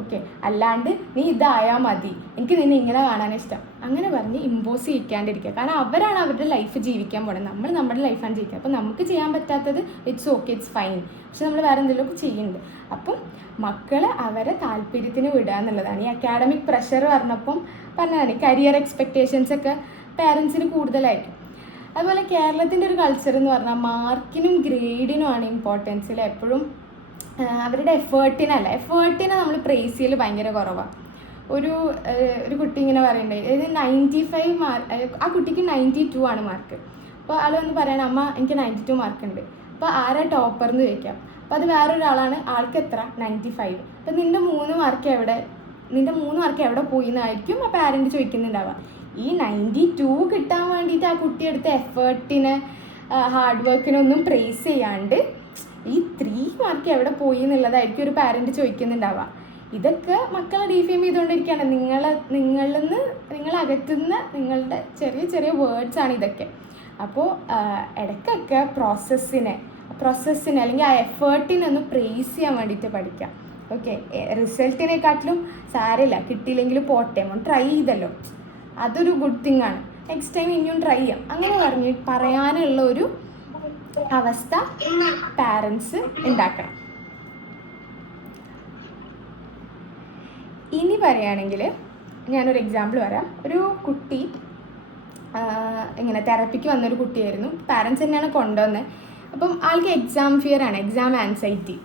ഓക്കെ. അല്ലാണ്ട് നീ ഇതായാൽ മതി, എനിക്ക് നിന്നെ ഇങ്ങനെ കാണാൻ ഇഷ്ടം, അങ്ങനെ പറഞ്ഞ് ഇമ്പോസ് ചെയ്യിക്കാണ്ടിരിക്കുക. കാരണം അവരാണ് അവരുടെ ലൈഫ് ജീവിക്കാൻ പോകണം, നമ്മൾ നമ്മുടെ ലൈഫാണ് ജീവിക്കുക. അപ്പോൾ നമുക്ക് ചെയ്യാൻ പറ്റാത്തത് ഇറ്റ്സ് ഓക്കെ, ഇറ്റ്സ് ഫൈൻ, പക്ഷെ നമ്മൾ വേറെ എന്തെങ്കിലുമൊക്കെ ചെയ്യുന്നുണ്ട്. അപ്പം മക്കളെ അവരെ താല്പര്യത്തിന് വിടുക എന്നുള്ളതാണ്. ഈ അക്കാഡമിക് പ്രഷർ പറഞ്ഞതാണ് കരിയർ എക്സ്പെക്റ്റേഷൻസ് ഒക്കെ പാരൻസിന് കൂടുതലായിരിക്കും. അതുപോലെ കേരളത്തിൻ്റെ ഒരു കൾച്ചർ എന്ന് പറഞ്ഞാൽ മാർക്കിനും ഗ്രേഡിനുമാണ് ഇമ്പോർട്ടൻസിൽ എപ്പോഴും, അവരുടെ എഫേർട്ടിനെ നമ്മൾ പ്രൈസ് ചെയ്യൽ ഭയങ്കര കുറവാണ്. ഒരു കുട്ടി ഇങ്ങനെ പറയണ്ടേ, അതായത് 95 മാർക്ക്, ആ കുട്ടിക്ക് 92 ആണ് മാർക്ക്. അപ്പോൾ ആൾ വന്ന് പറയണം, അമ്മ എനിക്ക് 92 മാർക്കുണ്ട്. അപ്പോൾ ആരാ ടോപ്പർ എന്ന് ചോദിക്കാം. അപ്പോൾ അത് വേറൊരാളാണ്, ആൾക്ക് എത്ര 95. അപ്പോൾ നിൻ്റെ 3 മാർക്ക് എവിടെ പോയി എന്നായിരിക്കും ആ പാരൻറ്റ് ചോദിക്കുന്നുണ്ടാവുക. ഈ 92 കിട്ടാൻ വേണ്ടിയിട്ട് ആ കുട്ടി എടുത്ത എഫേർട്ടിന് ഹാർഡ് വർക്കിനൊന്നും പ്രൈസ് ചെയ്യാണ്ട് ഈ 3 മാർക്ക് എവിടെ പോയി എന്നുള്ളതായിരിക്കും ഒരു പാരൻറ്റ് ചോദിക്കുന്നുണ്ടാവുക. ഇതൊക്കെ മക്കളെ ഡീഫെയിം ചെയ്തുകൊണ്ടിരിക്കുകയാണ്. നിങ്ങളകത്തുനിന്ന് നിങ്ങളുടെ ചെറിയ ചെറിയ വേർഡ്സാണ് ഇതൊക്കെ. അപ്പോൾ ഇടയ്ക്കൊക്കെ പ്രോസസ്സിനെ അല്ലെങ്കിൽ ആ എഫേർട്ടിനൊന്ന് പ്രൈസ് ചെയ്യാൻ വേണ്ടിയിട്ട് പഠിക്കാം. ഓക്കെ, റിസൾട്ടിനെക്കാട്ടിലും സാരമില്ല, കിട്ടിയില്ലെങ്കിലും പോട്ടെ, ട്രൈ ചെയ്തല്ലോ, അതൊരു ഗുഡ് തിങ് ആണ്, നെക്സ്റ്റ് ടൈം ഇനിയും ട്രൈ ചെയ്യാം, അങ്ങനെ പറയാനുള്ള ഒരു അവസ്ഥ പാരൻസ് ഉണ്ടാക്കണം. ഇനി പറയുകയാണെങ്കിൽ ഞാനൊരു എക്സാമ്പിൾ പറയാം. ഒരു കുട്ടി ഇങ്ങനെ തെറപ്പിക്ക് വന്നൊരു കുട്ടിയായിരുന്നു. പാരൻസ് തന്നെയാണ് കൊണ്ടുവന്നത്. അപ്പം ആൾക്ക് എക്സാം ഫിയർ ആണ്, എക്സാം ആൻസൈറ്റി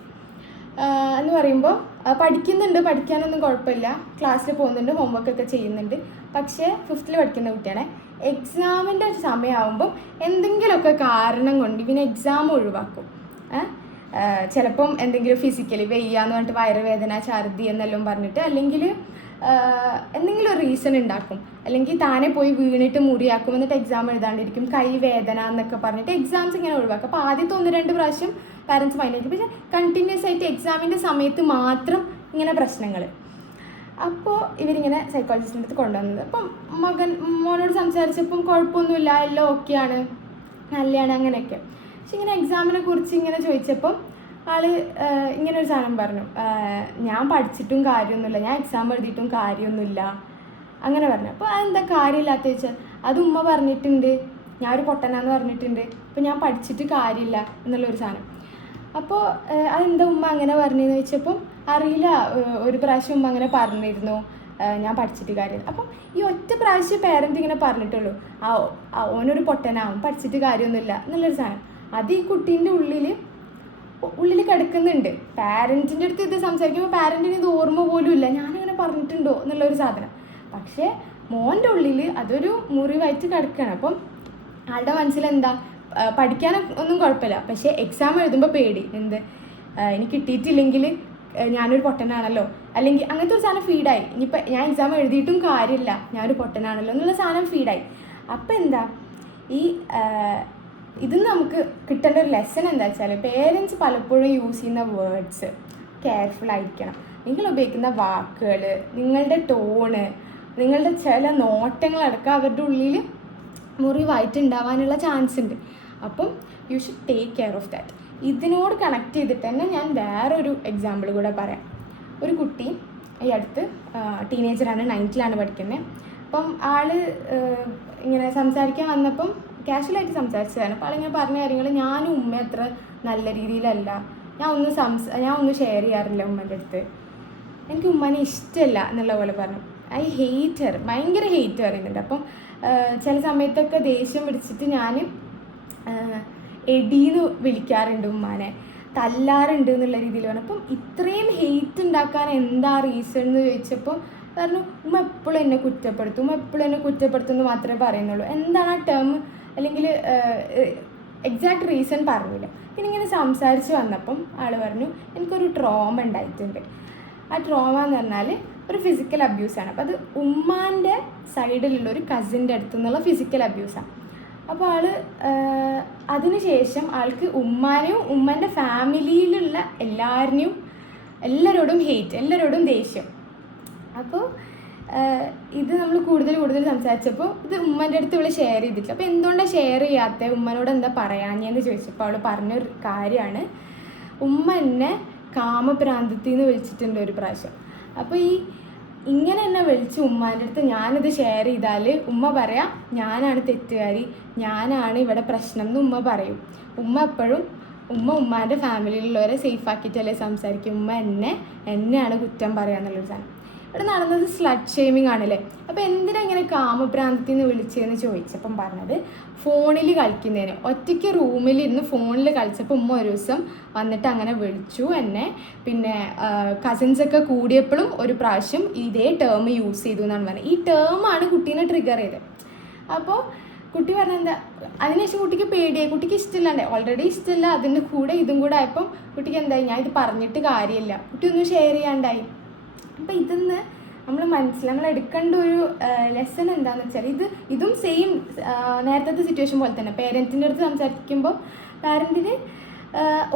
എന്ന് പറയുമ്പോൾ പഠിക്കാനൊന്നും കുഴപ്പമില്ല, ക്ലാസ്സിൽ പോകുന്നുണ്ട്, ഹോംവർക്കൊക്കെ ചെയ്യുന്നുണ്ട്. പക്ഷേ 5th പഠിക്കുന്ന കുട്ടിയാണ്. എക്സാമിൻ്റെ ഒരു സമയമാകുമ്പം എന്തെങ്കിലുമൊക്കെ കാരണം കൊണ്ട് ഇവന് എക്സാം ഒഴിവാക്കും. ചിലപ്പം എന്തെങ്കിലും ഫിസിക്കലി വെയ്യാന്ന് പറഞ്ഞിട്ട് വയറുവേദന, ഛർദി എന്നെല്ലാം പറഞ്ഞിട്ട്, അല്ലെങ്കിൽ എന്തെങ്കിലും ഒരു റീസൺ ഉണ്ടാക്കും, അല്ലെങ്കിൽ താനെ പോയി വീണിട്ട് മുറിയാക്കും, എന്നിട്ട് എക്സാം എഴുതാണ്ടിരിക്കും, കൈവേദന എന്നൊക്കെ പറഞ്ഞിട്ട് എക്സാംസ് ഇങ്ങനെ ഒഴിവാക്കും. അപ്പോൾ ആദ്യത്തെ 1-2 പ്രാവശ്യം പാരൻസ് മൈൻഡായിരിക്കും, പക്ഷേ കണ്ടിന്യൂസ് ആയിട്ട് എക്സാമിൻ്റെ സമയത്ത് മാത്രം ഇങ്ങനെ പ്രശ്നങ്ങൾ. അപ്പോൾ ഇവരിങ്ങനെ സൈക്കോളജിസ്റ്റിൻ്റെ അടുത്ത് കൊണ്ടുവന്നത്. അപ്പം മോനോട് സംസാരിച്ചപ്പം കുഴപ്പമൊന്നുമില്ല, എല്ലാം ഓക്കെയാണ്, നല്ലതാണ്, അങ്ങനെയൊക്കെ. പക്ഷെ ഇങ്ങനെ എക്സാമിനെ കുറിച്ച് ഇങ്ങനെ ചോദിച്ചപ്പം ആൾ ഇങ്ങനെ ഒരു സാധനം പറഞ്ഞു, ഞാൻ പഠിച്ചിട്ടും കാര്യമൊന്നുമില്ല, ഞാൻ എക്സാം എഴുതിയിട്ടും കാര്യമൊന്നുമില്ല, അങ്ങനെ പറഞ്ഞു. അപ്പോൾ അതെന്താ കാര്യമില്ലാത്ത ചോദിച്ചാൽ, അത് ഉമ്മ പറഞ്ഞിട്ടുണ്ട്, ഞാൻ ഒരു പൊട്ടനാന്ന് പറഞ്ഞിട്ടുണ്ട്, അപ്പോൾ ഞാൻ പഠിച്ചിട്ട് കാര്യമില്ല എന്നുള്ളൊരു സാധനം. അപ്പോൾ അതെന്താ ഉമ്മ അങ്ങനെ പറഞ്ഞതെന്ന് ചോദിച്ചപ്പം അറിയില്ല, ഒരു പ്രാവശ്യം ഉമ്മ അങ്ങനെ പറഞ്ഞിരുന്നു, ഞാൻ പഠിച്ചിട്ട് കാര്യം. അപ്പം ഈ ഒറ്റ പ്രാവശ്യം പേരൻറ്റ് ഇങ്ങനെ പറഞ്ഞിട്ടുള്ളൂ, ഓനൊരു പൊട്ടനാവും, പഠിച്ചിട്ട് കാര്യമൊന്നുമില്ല എന്നുള്ളൊരു സാധനം. അത് ഈ കുട്ടീൻ്റെ ഉള്ളിൽ കിടക്കുന്നുണ്ട്. പാരൻറ്റിൻ്റെ അടുത്ത് ഇത് സംസാരിക്കുമ്പോൾ പാരൻറ്റിന് ഇത് ഓർമ്മ പോലും ഇല്ല, ഞാനങ്ങനെ പറഞ്ഞിട്ടുണ്ടോ എന്നുള്ളൊരു സാധനം. പക്ഷേ മോൻ്റെ ഉള്ളിൽ അതൊരു മുറിവായിട്ട് കിടക്കുകയാണ്. അപ്പം ആളുടെ മനസ്സിലെന്താ, പഠിക്കാനൊന്നും കുഴപ്പമില്ല, പക്ഷേ എക്സാം എഴുതുമ്പോൾ പേടി, ഇനി കിട്ടിയിട്ടില്ലെങ്കിൽ ഞാനൊരു പൊട്ടനാണല്ലോ, അല്ലെങ്കിൽ അങ്ങനത്തെ ഒരു സാധനം ഫീഡായി. ഇനിയിപ്പോൾ ഞാൻ എക്സാം എഴുതിയിട്ടും കാര്യമില്ല, ഞാനൊരു പൊട്ടനാണല്ലോ എന്നുള്ള സാധനം ഫീഡായി. അപ്പം എന്താ ഇതിന് നമുക്ക് കിട്ടേണ്ട ഒരു ലെസൺ എന്താ വെച്ചാൽ, പേരൻസ് പലപ്പോഴും യൂസ് ചെയ്യുന്ന വേർഡ്സ് കെയർഫുൾ ആയിരിക്കണം. നിങ്ങൾ ഉപയോഗിക്കുന്ന വാക്കുകൾ, നിങ്ങളുടെ ടോണ്, നിങ്ങളുടെ ചില നോട്ടങ്ങളടക്കം അവരുടെ ഉള്ളിൽ മുറിവായിട്ടുണ്ടാവാനുള്ള ചാൻസ് ഉണ്ട്. അപ്പം you should take care of that. ഇതിനോട് കണക്ട് ചെയ്തിട്ട് തന്നെ ഞാൻ വേറൊരു എക്സാമ്പിൾ കൂടെ പറയാം. ഒരു കുട്ടി ഈ അടുത്ത് ടീനേജറാണ്, 9th പഠിക്കുന്നത്. അപ്പം ഇങ്ങനെ സംസാരിക്കാൻ വന്നപ്പം കാഷ്വലായിട്ട് സംസാരിച്ചതാണ്. അപ്പോൾ ആളിങ്ങനെ പറഞ്ഞ കാര്യങ്ങൾ, ഞാനും ഉമ്മ അത്ര നല്ല രീതിയിലല്ല, ഞാൻ ഒന്നും ഷെയർ ചെയ്യാറില്ല ഉമ്മൻ്റെ അടുത്ത്, എനിക്ക് ഉമ്മനെ ഇഷ്ടമല്ല എന്നുള്ള പോലെ പറഞ്ഞു. ഐ ഹെയ്റ്റ് ഹെർ, ഭയങ്കര ഹെയ്റ്റ് പറയുന്നുണ്ട്. അപ്പം ചില സമയത്തൊക്കെ ദേഷ്യം പിടിച്ചിട്ട് ഞാൻ എടീന്ന് വിളിക്കാറുണ്ട്, ഉമ്മാനെ തല്ലാറുണ്ട് എന്നുള്ള രീതിയിൽ പറഞ്ഞു. അപ്പം ഇത്രയും ഹെയ്റ്റ് ഉണ്ടാക്കാൻ എന്താ റീസൺ എന്ന് ചോദിച്ചപ്പോൾ പറഞ്ഞു, ഉമ്മ എപ്പോഴും എന്നെ കുറ്റപ്പെടുത്തും എന്ന് മാത്രമേ പറയുന്നുള്ളൂ. എന്താണ് ആ ടേം അല്ലെങ്കിൽ എക്സാക്ട് റീസൺ പറഞ്ഞില്ല. പിന്നെ ഇങ്ങനെ സംസാരിച്ച് വന്നപ്പം ആൾ പറഞ്ഞു, എനിക്കൊരു ട്രോമ ഉണ്ടായിട്ടുണ്ട്. ആ ട്രോമ എന്ന് പറഞ്ഞാൽ ഒരു ഫിസിക്കൽ അബ്യൂസാണ്. അപ്പോൾ അത് ഉമ്മാൻ്റെ സൈഡിലുള്ള ഒരു കസിൻ്റെ അടുത്തു നിന്നുള്ള ഫിസിക്കൽ അബ്യൂസാണ്. അപ്പോൾ അതിനുശേഷം ആൾക്ക് ഉമ്മാനെയും ഉമ്മൻ്റെ ഫാമിലിയിലുള്ള എല്ലാവരോടും ഹെയ്റ്റ്, എല്ലാവരോടും ദേഷ്യം. അപ്പോൾ ഇത് നമ്മൾ കൂടുതൽ സംസാരിച്ചപ്പോൾ ഇത് ഉമ്മൻ്റെ അടുത്ത് ഇവൾ ഷെയർ ചെയ്തിട്ടില്ല. അപ്പോൾ എന്തുകൊണ്ടാണ് ഷെയർ ചെയ്യാത്ത, ഉമ്മനോട് എന്താ പറയാഞ്ഞെന്ന് ചോദിച്ചപ്പോൾ അവൾ പറഞ്ഞൊരു കാര്യമാണ്, ഉമ്മ എന്നെ കാമപ്രാന്തത്തിൽ നിന്ന് വിളിച്ചിട്ടുണ്ട് ഒരു പ്രാവശ്യം. അപ്പോൾ ഇങ്ങനെ എന്നെ വിളിച്ച് ഉമ്മാൻ്റെ അടുത്ത് ഞാനിത് ഷെയർ ചെയ്താൽ ഉമ്മ പറയാം ഞാനാണ് തെറ്റുകാരി, ഞാനാണ് ഇവിടെ പ്രശ്നം എന്ന് ഉമ്മ പറയും. ഉമ്മ എപ്പോഴും ഉമ്മാൻ്റെ ഫാമിലിയിലുള്ളവരെ സേഫ് ആക്കിയിട്ടല്ലേ സംസാരിക്കും. ഉമ്മ എന്നെയാണ് കുറ്റം പറയുക എന്നുള്ളൊരു സാധനം. ഇവിടെ നടന്നത് സ്ലട്ട് ഷെയ്മിങ് ആണല്ലേ. അപ്പോൾ എന്തിനാ ഇങ്ങനെ കാമപ്രാന്തത്തിൽ നിന്ന് വിളിച്ചതെന്ന് ചോദിച്ചപ്പം പറഞ്ഞത്, ഫോണിൽ കളിക്കുന്നതിന്, ഒറ്റയ്ക്ക് റൂമിലിരുന്ന് ഫോണിൽ കളിച്ചപ്പോൾ ഉമ്മ ഒരു ദിവസം വന്നിട്ട് അങ്ങനെ വിളിച്ചു എന്നെ. പിന്നെ കസിൻസൊക്കെ കൂടിയപ്പോഴും ഒരു പ്രാവശ്യം ഇതേ ടേം യൂസ് ചെയ്തു എന്നാണ് പറഞ്ഞത്. ഈ ടേമാണ് കുട്ടീനെ ട്രിഗർ ചെയ്തത്. അപ്പോൾ കുട്ടി പറഞ്ഞെന്താ, അതിനുശേഷം കുട്ടിക്ക് പേടിയായി, കുട്ടിക്ക് ഇഷ്ടമില്ലാണ്ട്, ഓൾറെഡി ഇഷ്ടമില്ല, അതിൻ്റെ കൂടെ ഇതും കൂടെ ആയപ്പം കുട്ടിക്ക് എന്തായി, ഞാൻ ഇത് പറഞ്ഞിട്ട് കാര്യമില്ല, കുട്ടി ഒന്നും ഷെയർ ചെയ്യാണ്ടായി. അപ്പം ഇതിന്ന് നമ്മൾ എടുക്കേണ്ട ഒരു ലെസൺ എന്താണെന്ന് വെച്ചാൽ, ഇതും സെയിം നേരത്തെ സിറ്റുവേഷൻ പോലെ തന്നെ. പേരൻറ്റിൻ്റെ അടുത്ത് സംസാരിക്കുമ്പോൾ പാരൻറ്റിന്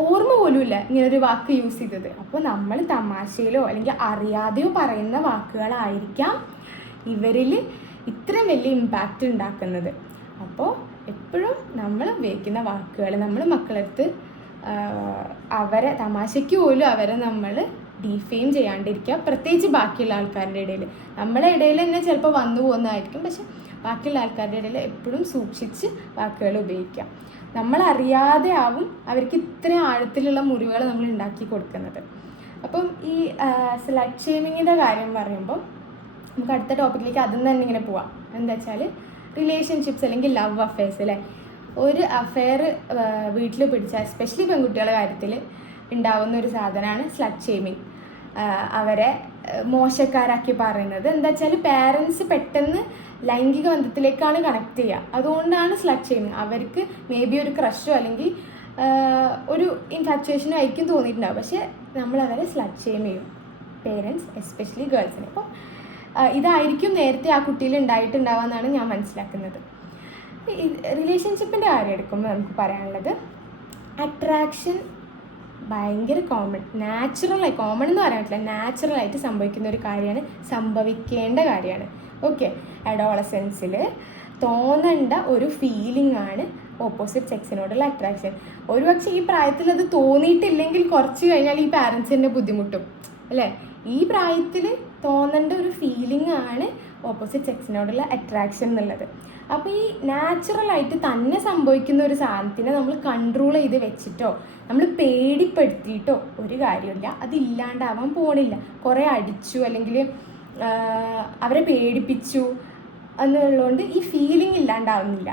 ഓർമ്മ പോലുമില്ല ഇങ്ങനൊരു വാക്ക് യൂസ് ചെയ്തത്. അപ്പോൾ നമ്മൾ തമാശയിലോ അല്ലെങ്കിൽ അറിയാതെയോ പറയുന്ന വാക്കുകളായിരിക്കാം ഇവരിൽ ഇത്രയും വലിയ ഇമ്പാക്റ്റ് ഉണ്ടാക്കുന്നത്. അപ്പോൾ എപ്പോഴും നമ്മൾ ഉപയോഗിക്കുന്ന വാക്കുകൾ നമ്മൾ മക്കളടുത്ത് അവരെ തമാശയ്ക്ക് പോലും അവരെ നമ്മൾ ഡീഫെയിം ചെയ്യാണ്ടിരിക്കുക. പ്രത്യേകിച്ച് ബാക്കിയുള്ള ആൾക്കാരുടെ ഇടയിൽ, നമ്മുടെ ഇടയിൽ തന്നെ ചിലപ്പോൾ വന്നു പോകുന്നതായിരിക്കും, പക്ഷെ ബാക്കിയുള്ള ആൾക്കാരുടെ ഇടയിൽ എപ്പോഴും സൂക്ഷിച്ച് വാക്കുകൾ ഉപയോഗിക്കുക. നമ്മളറിയാതെ ആവും അവർക്ക് ഇത്രയും ആഴത്തിലുള്ള മുറിവുകൾ നമ്മൾ ഉണ്ടാക്കി കൊടുക്കുന്നത്. അപ്പം ഈ സ്ലട്ട് ഷെയ്മിങ്ങിൻ്റെ കാര്യം പറയുമ്പോൾ നമുക്ക് അടുത്ത ടോപ്പിക്കിലേക്ക് അതിൽ തന്നെ ഇങ്ങനെ പോവാം. എന്താ വെച്ചാൽ റിലേഷൻഷിപ്സ് അല്ലെങ്കിൽ ലവ് അഫെയർസ് അല്ലേ. ഒരു അഫെയർ വീട്ടിൽ പിടിച്ചാൽ എസ്പെഷ്യലി പെൺകുട്ടികളുടെ കാര്യത്തിൽ ഉണ്ടാവുന്ന ഒരു സാധനമാണ് സ്ലട്ട് ഷെയ്മിങ്. അവരെ മോശക്കാരാക്കി പറയുന്നത് എന്താ വെച്ചാൽ പേരൻസ് പെട്ടെന്ന് ലൈംഗിക ബന്ധത്തിലേക്കാണ് കണക്ട് ചെയ്യുക. അതുകൊണ്ടാണ് സ്ലട്ട് ഷെയ്മിങ്. അവർക്ക് മേ ബി ഒരു ക്രഷോ അല്ലെങ്കിൽ ഒരു ഇൻഫാക്ച്വേഷനോ ആയിരിക്കും തോന്നിയിട്ടുണ്ടാവും, പക്ഷേ നമ്മളവരെ സ്ലട്ട് ഷെയ്ം ചെയ്യും, പേരൻസ് എസ്പെഷ്യലി ഗേൾസിന്. അപ്പോൾ ഇതായിരിക്കും നേരത്തെ ആ കുട്ടിയിൽ ഉണ്ടായിട്ടുണ്ടാവാമെന്നാണ് ഞാൻ മനസ്സിലാക്കുന്നത്. റിലേഷൻഷിപ്പിൻ്റെ കാര്യം എടുക്കുമ്പോൾ നമുക്ക് പറയാനുള്ളത്, അട്രാക്ഷൻ ഭയങ്കര കോമൺ എന്ന് പറയാൻ പറ്റില്ല, നാച്ചുറലായിട്ട് സംഭവിക്കുന്ന ഒരു കാര്യമാണ്, സംഭവിക്കേണ്ട കാര്യമാണ്. ഓക്കെ, അഡോളസൻസിൽ തോന്നേണ്ട ഒരു ഫീലിംഗ് ആണ് ഓപ്പോസിറ്റ് സെക്സിനോടുള്ള അട്രാക്ഷൻ. ഒരുപക്ഷെ ഈ പ്രായത്തിൽ അത് തോന്നിയിട്ടില്ലെങ്കിൽ കുറച്ച് കഴിഞ്ഞാൽ ഈ പാരൻസിൻ്റെ ബുദ്ധിമുട്ടും അല്ലേ. ഈ പ്രായത്തിൽ തോന്നേണ്ട ഒരു ഫീലിംഗ് ആണ് ഓപ്പോസിറ്റ് സെക്സിനോടുള്ള അട്രാക്ഷൻ എന്നുള്ളത്. അപ്പോൾ ഈ നാച്ചുറലായിട്ട് തന്നെ സംഭവിക്കുന്ന ഒരു സാധനത്തിനെ നമ്മൾ കൺട്രോൾ ചെയ്ത് വെച്ചിട്ടോ നമ്മൾ പേടിപ്പെടുത്തിയിട്ടോ ഒരു കാര്യമില്ല, അതില്ലാണ്ടാവാൻ പോണില്ല. കുറേ അടിച്ചു അല്ലെങ്കിൽ അവരെ പേടിപ്പിച്ചു എന്നുള്ളതുകൊണ്ട് ഈ ഫീലിംഗ് ഇല്ലാണ്ടാവുന്നില്ല.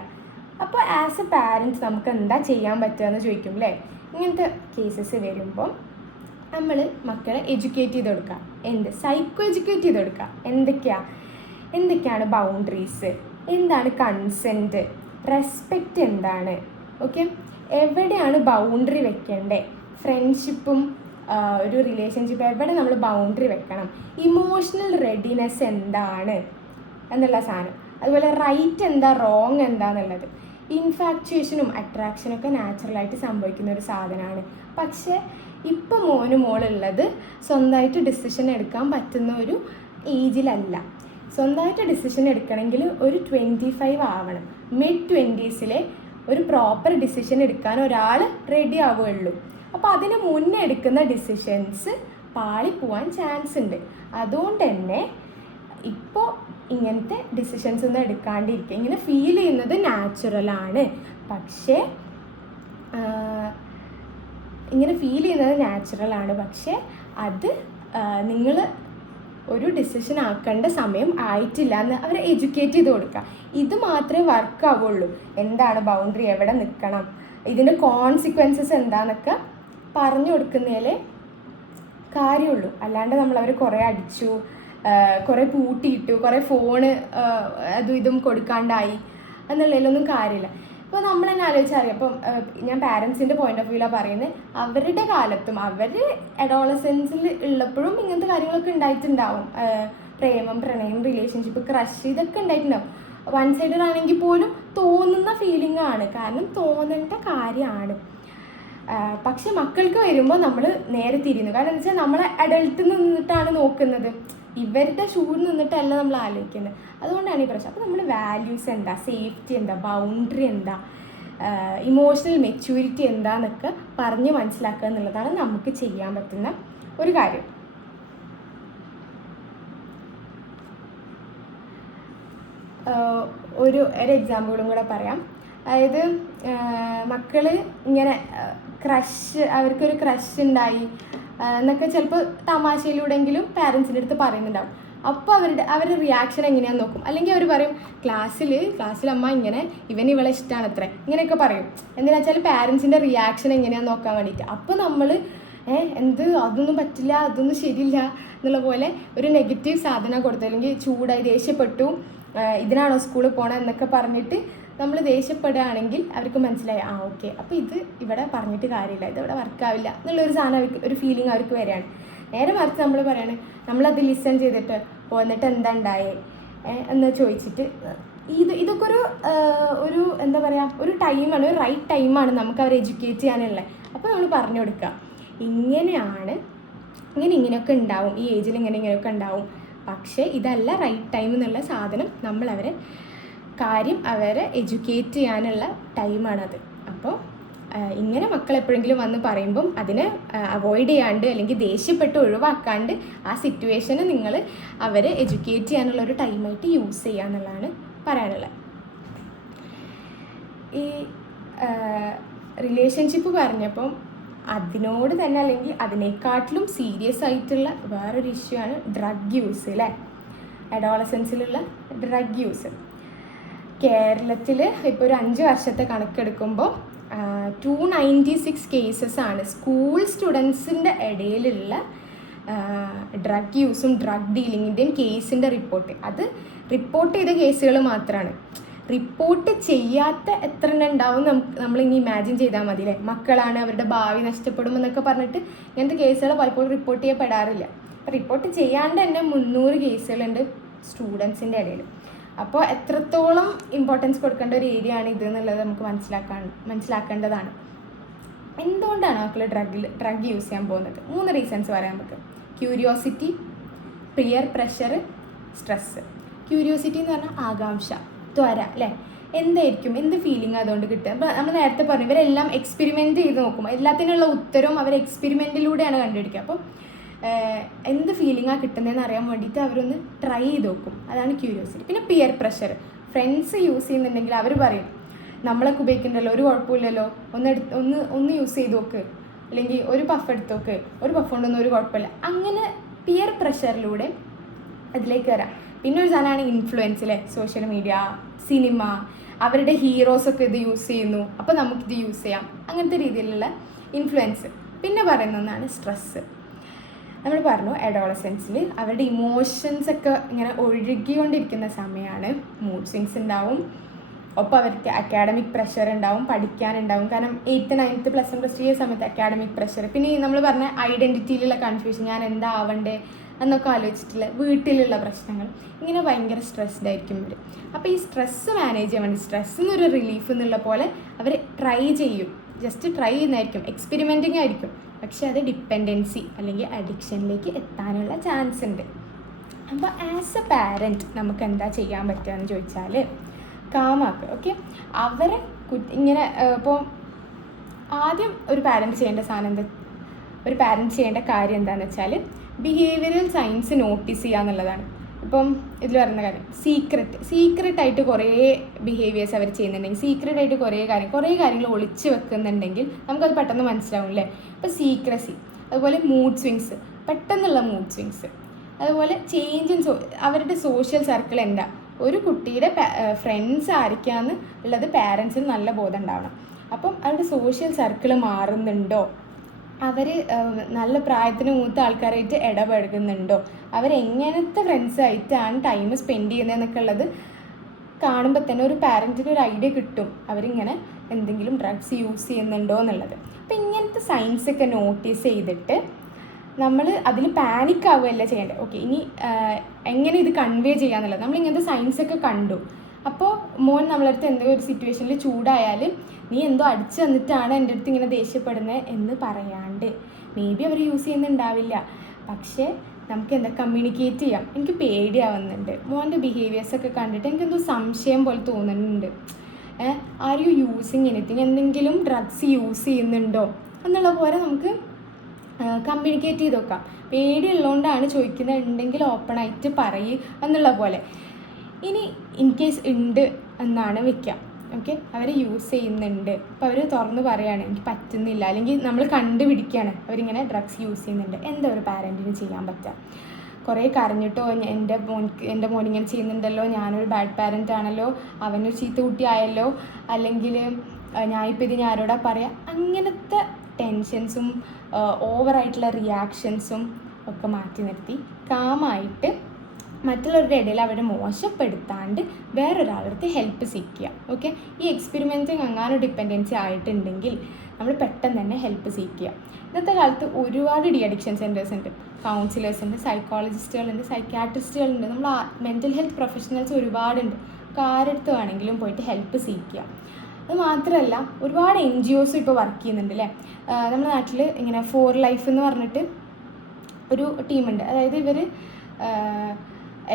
അപ്പോൾ ആസ് എ പാരൻസ് നമുക്ക് എന്താ ചെയ്യാൻ പറ്റുക എന്ന് ചോദിക്കും അല്ലേ. ഇങ്ങനത്തെ കേസസ് വരുമ്പോൾ നമ്മൾ മക്കളെ എഡ്യൂക്കേറ്റ് ചെയ്ത് കൊടുക്കുക. സൈക്കോ എഡ്യൂക്കേറ്റ് ചെയ്ത് കൊടുക്കുക. എന്തൊക്കെയാണ് ബൗണ്ടറീസ്, എന്താണ് കൺസെൻറ്റ്, റെസ്പെക്റ്റ് എന്താണ്, ഓക്കെ, എവിടെയാണ് ബൗണ്ടറി വെക്കേണ്ടത്, ഫ്രണ്ട്ഷിപ്പും ഒരു റിലേഷൻഷിപ്പ് എവിടെ നമ്മൾ ബൗണ്ടറി വെക്കണം, ഇമോഷണൽ റെഡിനെസ് എന്താണ് എന്നുള്ള സാധനം, അതുപോലെ റൈറ്റ് എന്താ റോങ് എന്താന്നുള്ളത്. ഇൻഫാക്ച്വേഷനും അട്രാക്ഷനൊക്കെ നാച്ചുറലായിട്ട് സംഭവിക്കുന്ന ഒരു സാധനമാണ്. പക്ഷേ ഇപ്പം മോളുള്ളത് സ്വന്തമായിട്ട് ഡിസിഷൻ എടുക്കാൻ പറ്റുന്ന ഒരു ഏജിലല്ല. സ്വന്തമായിട്ട് ഡിസിഷൻ എടുക്കണമെങ്കിൽ ഒരു 25 ആവണം. മിഡ് 20s ഒരു പ്രോപ്പർ ഡിസിഷൻ എടുക്കാൻ ഒരാൾ റെഡി ആവുകയുള്ളൂ. അപ്പോൾ അതിന് മുന്നേ എടുക്കുന്ന ഡിസിഷൻസ് പാളിപ്പോവാൻ ചാൻസ് ഉണ്ട്. അതുകൊണ്ട് തന്നെ ഇപ്പോൾ ഇങ്ങനത്തെ ഡിസിഷൻസ് ഒന്നും എടുക്കാണ്ടിരിക്കുക. ഇങ്ങനെ ഫീൽ ചെയ്യുന്നത് നാച്ചുറലാണ്. പക്ഷേ അത് നിങ്ങൾ ഒരു ഡിസിഷൻ ആക്കേണ്ട സമയം ആയിട്ടില്ല എന്ന് അവരെ എഡ്യൂക്കേറ്റ് ചെയ്ത് കൊടുക്കുക. ഇത് മാത്രമേ വർക്ക് ആവുള്ളൂ. എന്താണ് ബൗണ്ടറി, എവിടെ നിൽക്കണം, ഇതിൻ്റെ കോൺസിക്വൻസസ് എന്താണെന്നൊക്കെ പറഞ്ഞു കൊടുക്കുന്നതിൽ കാര്യമുള്ളൂ. അല്ലാണ്ട് നമ്മളവർ കുറേ അടിച്ചു, കുറേ പൂട്ടിയിട്ടു, കുറേ ഫോണ് അതും ഇതും കൊടുക്കാണ്ടായി എന്നുള്ളതിലൊന്നും കാര്യമില്ല. ഇപ്പോൾ നമ്മൾ തന്നെ ആലോചിച്ചറിയാം. ഇപ്പം ഞാൻ പാരൻസിൻ്റെ പോയിന്റ് ഓഫ് വ്യൂവിലാണ് പറയുന്നത്. അവരുടെ കാലത്തും അവർ അഡോളസൻസിൽ ഉള്ളപ്പോഴും ഇങ്ങനത്തെ കാര്യങ്ങളൊക്കെ ഉണ്ടായിട്ടുണ്ടാവും. പ്രേമം, പ്രണയം, റിലേഷൻഷിപ്പ്, ക്രഷ്, ഇതൊക്കെ ഉണ്ടായിട്ടുണ്ടാവും. വൺ സൈഡഡ് ആണെങ്കിൽ പോലും തോന്നുന്ന ഫീലിംഗ് ആണ്, കാരണം തോന്നേണ്ട കാര്യമാണ്. പക്ഷെ മക്കൾക്ക് വരുമ്പോൾ നമ്മൾ നേരെ തിരിയുന്നു. കാരണം എന്താ വെച്ചാൽ നമ്മൾ അഡൾട്ടിൽ നിന്നിട്ടാണ് നോക്കുന്നത്, ഇവരുടെ ഷൂവിൽ നിന്നിട്ടല്ല നമ്മൾ ആലോചിക്കുന്നത്. അതുകൊണ്ടാണ് ഈ പ്രശ്നം. അപ്പോൾ നമ്മൾ വാല്യൂസ് എന്താ, സേഫ്റ്റി എന്താ, ബൗണ്ടറി എന്താ, ഇമോഷണൽ മെച്യൂരിറ്റി എന്താന്നൊക്കെ പറഞ്ഞ് മനസ്സിലാക്കുക എന്നുള്ളതാണ് നമുക്ക് ചെയ്യാൻ പറ്റുന്ന ഒരു കാര്യം. ഒരു എക്സാമ്പിളും കൂടെ പറയാം. അതായത് മക്കൾ ഇങ്ങനെ അവർക്കൊരു ക്രഷ് ഉണ്ടായി എന്നൊക്കെ ചിലപ്പോൾ തമാശയിലൂടെങ്കിലും പാരൻസിൻ്റെ അടുത്ത് പറയുന്നുണ്ടാവും. അപ്പോൾ അവരുടെ റിയാക്ഷൻ എങ്ങനെയാണെന്ന് നോക്കും. അല്ലെങ്കിൽ അവർ പറയും ക്ലാസ്സിൽ അമ്മ ഇങ്ങനെ ഇവളെ ഇഷ്ടമാണ് അത്ര, ഇങ്ങനെയൊക്കെ പറയും. എന്തിനാ വെച്ചാൽ പാരൻസിൻ്റെ റിയാക്ഷൻ എങ്ങനെയാണെന്ന് നോക്കാൻ വേണ്ടിയിട്ട്. അപ്പോൾ നമ്മൾ അതൊന്നും പറ്റില്ല, അതൊന്നും ശരിയില്ല എന്നുള്ള പോലെ ഒരു നെഗറ്റീവ് സാധനം കൊടുത്തു, അല്ലെങ്കിൽ ചൂടായി ദേഷ്യപ്പെട്ടു, ഇതിനാണോ സ്കൂളിൽ പോകണം എന്നൊക്കെ പറഞ്ഞിട്ട് നമ്മൾ ദേഷ്യപ്പെടുകയാണെങ്കിൽ അവർക്ക് മനസ്സിലായി ഓക്കെ, അപ്പോൾ ഇത് ഇവിടെ പറഞ്ഞിട്ട് കാര്യമില്ല, ഇത് ഇവിടെ വർക്കാവില്ല എന്നുള്ളൊരു സാധനം അവർക്ക്, ഒരു ഫീലിംഗ് അവർക്ക് വരികയാണ്. നേരെ മറിച്ച് നമ്മൾ പറയാണ്, നമ്മളത് ലിസൺ ചെയ്തിട്ട് പോന്നിട്ട് എന്താ ഉണ്ടായേ എന്ന് ചോദിച്ചിട്ട് ഇതൊക്കെ ഒരു എന്താ പറയുക, ഒരു ടൈമാണ്, ഒരു റൈറ്റ് ടൈമാണ് നമുക്ക് അവരെ എഡ്യൂക്കേറ്റ് ചെയ്യാനുള്ളത്. അപ്പോൾ നമ്മൾ പറഞ്ഞു കൊടുക്കുക, ഇങ്ങനെയൊക്കെ ഉണ്ടാവും, ഈ ഏജിൽ ഇങ്ങനെയൊക്കെ ഉണ്ടാവും, പക്ഷേ ഇതല്ല റൈറ്റ് ടൈം എന്നുള്ള സാധനം അവരെ എഡ്യൂക്കേറ്റ് ചെയ്യാനുള്ള ടൈമാണത്. അപ്പോൾ ഇങ്ങനെ മക്കൾ എപ്പോഴെങ്കിലും വന്ന് പറയുമ്പം അതിനെ അവോയ്ഡ് ചെയ്യാണ്ട് അല്ലെങ്കിൽ ദേഷ്യപ്പെട്ട് ഒഴിവാക്കാണ്ട് ആ സിറ്റുവേഷനെ നിങ്ങൾ അവരെ എഡ്യൂക്കേറ്റ് ചെയ്യാനുള്ള ഒരു ടൈമായിട്ട് യൂസ് ചെയ്യുക എന്നുള്ളതാണ് പറയാനുള്ളത്. ഈ റിലേഷൻഷിപ്പ് പറഞ്ഞപ്പം അതിനോട് തന്നെ അല്ലെങ്കിൽ അതിനേക്കാട്ടിലും സീരിയസ് ആയിട്ടുള്ള വേറൊരു ഇഷ്യൂ ആണ് ഡ്രഗ് യൂസ് അല്ലേ. അഡോളസൻസിലുള്ള ഡ്രഗ് യൂസ് കേരളത്തിൽ ഇപ്പോൾ ഒരു 5 വർഷത്തെ കണക്കെടുക്കുമ്പോൾ 296 കേസസാണ് സ്കൂൾ സ്റ്റുഡൻസിൻ്റെ ഇടയിലുള്ള ഡ്രഗ് യൂസും ഡ്രഗ് ഡീലിങ്ങിൻ്റെയും കേസിൻ്റെ റിപ്പോർട്ട്. അത് റിപ്പോർട്ട് ചെയ്ത കേസുകൾ മാത്രമാണ്. റിപ്പോർട്ട് ചെയ്യാത്ത എത്ര എണ്ണം ഉണ്ടാവും നമ്മളിനി ഇമാജിൻ ചെയ്താൽ മതി അല്ലേ. മക്കളാണ്, അവരുടെ ഭാവി നഷ്ടപ്പെടുമെന്നൊക്കെ പറഞ്ഞിട്ട് ഇങ്ങനത്തെ കേസുകൾ പലപ്പോഴും റിപ്പോർട്ട് ചെയ്യപ്പെടാറില്ല. റിപ്പോർട്ട് ചെയ്യാണ്ട് തന്നെ 300 കേസുകളുണ്ട് സ്റ്റുഡൻസിൻ്റെ ഇടയിൽ. അപ്പോൾ എത്രത്തോളം ഇമ്പോർട്ടൻസ് കൊടുക്കേണ്ട ഒരു ഏരിയ ആണ് ഇത് എന്നുള്ളത് നമുക്ക് മനസ്സിലാക്കേണ്ടതാണ്. എന്തുകൊണ്ടാണ് മക്കൾ ഡ്രഗ് യൂസ് ചെയ്യാൻ പോകുന്നത്? 3 റീസൺസ് പറയാൻ നമുക്ക്. Curiosity, peer pressure, stress. Curiosity എന്ന് പറഞ്ഞാൽ ആകാംക്ഷ, ത്വര അല്ലേ. എന്തായിരിക്കും, എന്ത് ഫീലിംഗ് അതുകൊണ്ട് കിട്ടുക. അപ്പോൾ നമ്മൾ നേരത്തെ പറഞ്ഞു ഇവരെല്ലാം എക്സ്പെരിമെൻറ്റ് ചെയ്ത് നോക്കും. എല്ലാത്തിനുള്ള ഉത്തരവും അവർ എക്സ്പെരിമെൻറ്റിലൂടെയാണ് കണ്ടുപിടിക്കുക. അപ്പോൾ എന്ത് ഫീലിംഗാണ് കിട്ടുന്നതെന്ന് അറിയാൻ വേണ്ടിയിട്ട് അവരൊന്ന് ട്രൈ ചെയ്ത് നോക്കും. അതാണ് ക്യൂരിയോസിറ്റി. പിന്നെ പിയർ പ്രഷർ. ഫ്രണ്ട്സ് യൂസ് ചെയ്യുന്നുണ്ടെങ്കിൽ അവർ പറയും നമ്മളൊക്കെ ഉപയോഗിക്കുന്നുണ്ടല്ലോ, ഒരു കുഴപ്പമില്ലല്ലോ, ഒന്ന് യൂസ് ചെയ്ത് നോക്ക്, അല്ലെങ്കിൽ ഒരു പഫ് എടുത്ത് നോക്ക്, ഒരു പഫ് കൊണ്ടൊന്നും ഒരു കുഴപ്പമില്ല. അങ്ങനെ പിയർ പ്രഷറിലൂടെ അതിലേക്ക് വരാം. പിന്നെ ഒരു സാധനമാണ് ഇൻഫ്ലുവൻസ് അല്ലേ, സോഷ്യൽ മീഡിയ, സിനിമ, അവരുടെ ഹീറോസൊക്കെ ഇത് യൂസ് ചെയ്യുന്നു, അപ്പോൾ നമുക്കിത് യൂസ് ചെയ്യാം, അങ്ങനത്തെ രീതിയിലുള്ള ഇൻഫ്ലുവൻസ്. പിന്നെ പറയുന്ന ഒന്നാണ് സ്ട്രെസ്സ്. നമ്മൾ പറഞ്ഞു അഡോളസൻസിൽ അവരുടെ ഇമോഷൻസ് ഒക്കെ ഇങ്ങനെ ഒഴുകിക്കൊണ്ടിരിക്കുന്ന സമയമാണ്. മൂഡ് സ്വിങ്സ് ഉണ്ടാവും, ഒപ്പം അവർക്ക് അക്കാഡമിക് പ്രഷർ ഉണ്ടാവും, പഠിക്കാനുണ്ടാവും. കാരണം 8th 9th +1 +2 സമയത്ത് അക്കാഡമിക് പ്രഷർ. പിന്നെ നമ്മൾ പറഞ്ഞ ഐഡൻറ്റിറ്റിയിലുള്ള കൺഫ്യൂഷൻ, ഞാൻ എന്താ ആവണ്ടേ എന്നൊക്കെ ആലോചിച്ചിട്ടുള്ള വീട്ടിലുള്ള പ്രശ്നങ്ങൾ, ഇങ്ങനെ ഭയങ്കര സ്ട്രെസ്ഡ് ആയിരിക്കും ഇവർ. അപ്പോൾ ഈ സ്ട്രെസ്സ് മാനേജ് ചെയ്യാൻ വേണ്ടി, സ്ട്രെസ്സിനൊരു റിലീഫ് എന്നുള്ള പോലെ അവർ ട്രൈ ചെയ്യും. ജസ്റ്റ് ട്രൈ ചെയ്യുന്നതായിരിക്കും, എക്സ്പെരിമെൻറ്റിങ് ആയിരിക്കും, പക്ഷെ അത് ഡിപ്പെൻഡൻസി അല്ലെങ്കിൽ അഡിക്ഷനിലേക്ക് എത്താനുള്ള ചാൻസ് ഉണ്ട്. അപ്പോൾ ആസ് എ പാരൻറ്റ് നമുക്ക് എന്താ ചെയ്യാൻ പറ്റുക എന്ന് ചോദിച്ചാൽ, കാമാക്കുക. ഓക്കെ, അവരെ ഇങ്ങനെ ഇപ്പോൾ ആദ്യം ഒരു പാരൻറ്റ് ചെയ്യേണ്ട കാര്യം എന്താണെന്ന് വെച്ചാൽ ബിഹേവിയറൽ സയൻസ് നോട്ടീസ് ചെയ്യുക എന്നുള്ളതാണ്. ഇപ്പം ഇതിൽ പറയുന്ന കാര്യം സീക്രട്ടായിട്ട് കുറേ ബിഹേവിയേഴ്സ് അവർ ചെയ്യുന്നുണ്ടെങ്കിൽ, സീക്രട്ടായിട്ട് കുറേ കാര്യങ്ങൾ ഒളിച്ച് വെക്കുന്നുണ്ടെങ്കിൽ നമുക്കത് പെട്ടെന്ന് മനസ്സിലാവും അല്ലേ. ഇപ്പോൾ സീക്രസി, അതുപോലെ മൂഡ് സ്വിങ്സ്, പെട്ടെന്നുള്ള മൂഡ് സ്വിങ്സ്, അതുപോലെ ചേഞ്ച് ഇൻ അവരുടെ സോഷ്യൽ സർക്കിൾ എന്താ, ഒരു കുട്ടിയുടെ ഫ്രണ്ട്സ് ആയിരിക്കാന്ന് ഉള്ളത് പാരൻസിന് നല്ല ബോധം ഉണ്ടാവണം. അപ്പം അവരുടെ സോഷ്യൽ സർക്കിൾ മാറുന്നുണ്ടോ, അവർ നല്ല പ്രായത്തിന് മൂത്ത ആൾക്കാരായിട്ട് ഇടപഴകുന്നുണ്ടോ, അവരെങ്ങനത്തെ ഫ്രണ്ട്സായിട്ടാണ് ടൈം സ്പെൻഡ് ചെയ്യുന്നതെന്നൊക്കെ ഉള്ളത് കാണുമ്പോൾ തന്നെ ഒരു പാരൻറ്റിന് ഒരു ഐഡിയ കിട്ടും അവരിങ്ങനെ എന്തെങ്കിലും ഡ്രഗ്സ് യൂസ് ചെയ്യുന്നുണ്ടോ എന്നുള്ളത്. അപ്പം ഇങ്ങനത്തെ സയൻസൊക്കെ നോട്ടീസ് ചെയ്തിട്ട് നമ്മൾ അതിൽ പാനിക് ആവുകയല്ല ചെയ്യേണ്ടത്. ഓക്കെ, ഇനി എങ്ങനെ ഇത് കൺവേ ചെയ്യാന്നുള്ളത്, നമ്മളിങ്ങനത്തെ സയൻസൊക്കെ കണ്ടു. അപ്പോൾ മോൻ നമ്മളടുത്ത് എന്തെങ്കിലും ഒരു സിറ്റുവേഷനിൽ ചൂടായാൽ നീ എന്തോ അടിച്ചു തന്നിട്ടാണ് എൻ്റെ അടുത്ത് ഇങ്ങനെ ദേഷ്യപ്പെടുന്നത് എന്ന് പറയാണ്ട്, മേ ബി അവർ യൂസ് ചെയ്യുന്നുണ്ടാവില്ല, പക്ഷേ നമുക്ക് എന്താ കമ്മ്യൂണിക്കേറ്റ് ചെയ്യാം. എനിക്ക് പേടിയാവുന്നുണ്ട്, മോൻ്റെ ബിഹേവിയേഴ്സൊക്കെ കണ്ടിട്ട് എനിക്കെന്തോ സംശയം പോലെ തോന്നുന്നുണ്ട്, ആർ യു യൂസിങ് എനിത്തിങ്, എന്തെങ്കിലും ഡ്രഗ്സ് യൂസ് ചെയ്യുന്നുണ്ടോ എന്നുള്ള പോലെ നമുക്ക് കമ്മ്യൂണിക്കേറ്റ് ചെയ്ത് നോക്കാം. പേടിയുള്ളതുകൊണ്ടാണ് ചോദിക്കുന്നത്, ഉണ്ടെങ്കിൽ ഓപ്പണായിട്ട് പറയുക എന്നുള്ള പോലെ. ഇനി ഇൻ കേസ് ഉണ്ട് എന്നാണ് വെക്കാം, ഓക്കെ, അവർ യൂസ് ചെയ്യുന്നുണ്ട്, അപ്പോൾ അവർ തുറന്ന് പറയുകയാണ് എനിക്ക് പറ്റുന്നില്ല, അല്ലെങ്കിൽ നമ്മൾ കണ്ടുപിടിക്കുകയാണ് അവരിങ്ങനെ ഡ്രഗ്സ് യൂസ് ചെയ്യുന്നുണ്ട്, എന്താ ഒരു പാരൻറ്റിന് ചെയ്യാൻ പറ്റുക? കുറേ കരഞ്ഞിട്ടോ എൻ്റെ മോനിങ്ങനെ ചെയ്യുന്നുണ്ടല്ലോ, ഞാനൊരു ബാഡ് പാരൻ്റ് ആണല്ലോ, അവനൊരു ചീത്ത കുട്ടിയായല്ലോ, അല്ലെങ്കിൽ ഞാനിപ്പോൾ ഇത് ആരോടാ പറയുക, അങ്ങനത്തെ ടെൻഷൻസും ഓവറായിട്ടുള്ള റിയാക്ഷൻസും ഒക്കെ മാറ്റി നിർത്തി കാമായിട്ട് മറ്റുള്ളവരുടെ ഇടയിൽ അവരെ മോശപ്പെടുത്താണ്ട് വേറൊരാളടുത്ത് ഹെൽപ്പ് സീക്കുക. ഓക്കെ, ഈ എക്സ്പെരിമെൻറ്റിങ് അങ്ങനെ ഡിപ്പെൻഡൻസി ആയിട്ടുണ്ടെങ്കിൽ നമ്മൾ പെട്ടെന്ന് തന്നെ ഹെൽപ്പ് സീക്കുക. ഇന്നത്തെ കാലത്ത് ഒരുപാട് ഡി അഡിക്ഷൻ സെൻറ്റേഴ്സ് ഉണ്ട്, കൗൺസിലേഴ്സ് ഉണ്ട്, സൈക്കോളജിസ്റ്റുകളുണ്ട്, സൈക്യാട്രിസ്റ്റുകളുണ്ട്, നമ്മൾ മെൻ്റൽ ഹെൽത്ത് പ്രൊഫഷണൽസ് ഒരുപാടുണ്ട്. ആരെടുത്ത് വേണമെങ്കിലും പോയിട്ട് ഹെൽപ്പ് സീക്കുക. അത് മാത്രമല്ല ഒരുപാട് NGOs ഇപ്പോൾ വർക്ക് ചെയ്യുന്നുണ്ട് അല്ലേ. നമ്മുടെ നാട്ടിൽ ഇങ്ങനെ ഫോർ ലൈഫ് എന്ന് പറഞ്ഞിട്ട് ഒരു ടീമുണ്ട്. അതായത് ഇവർ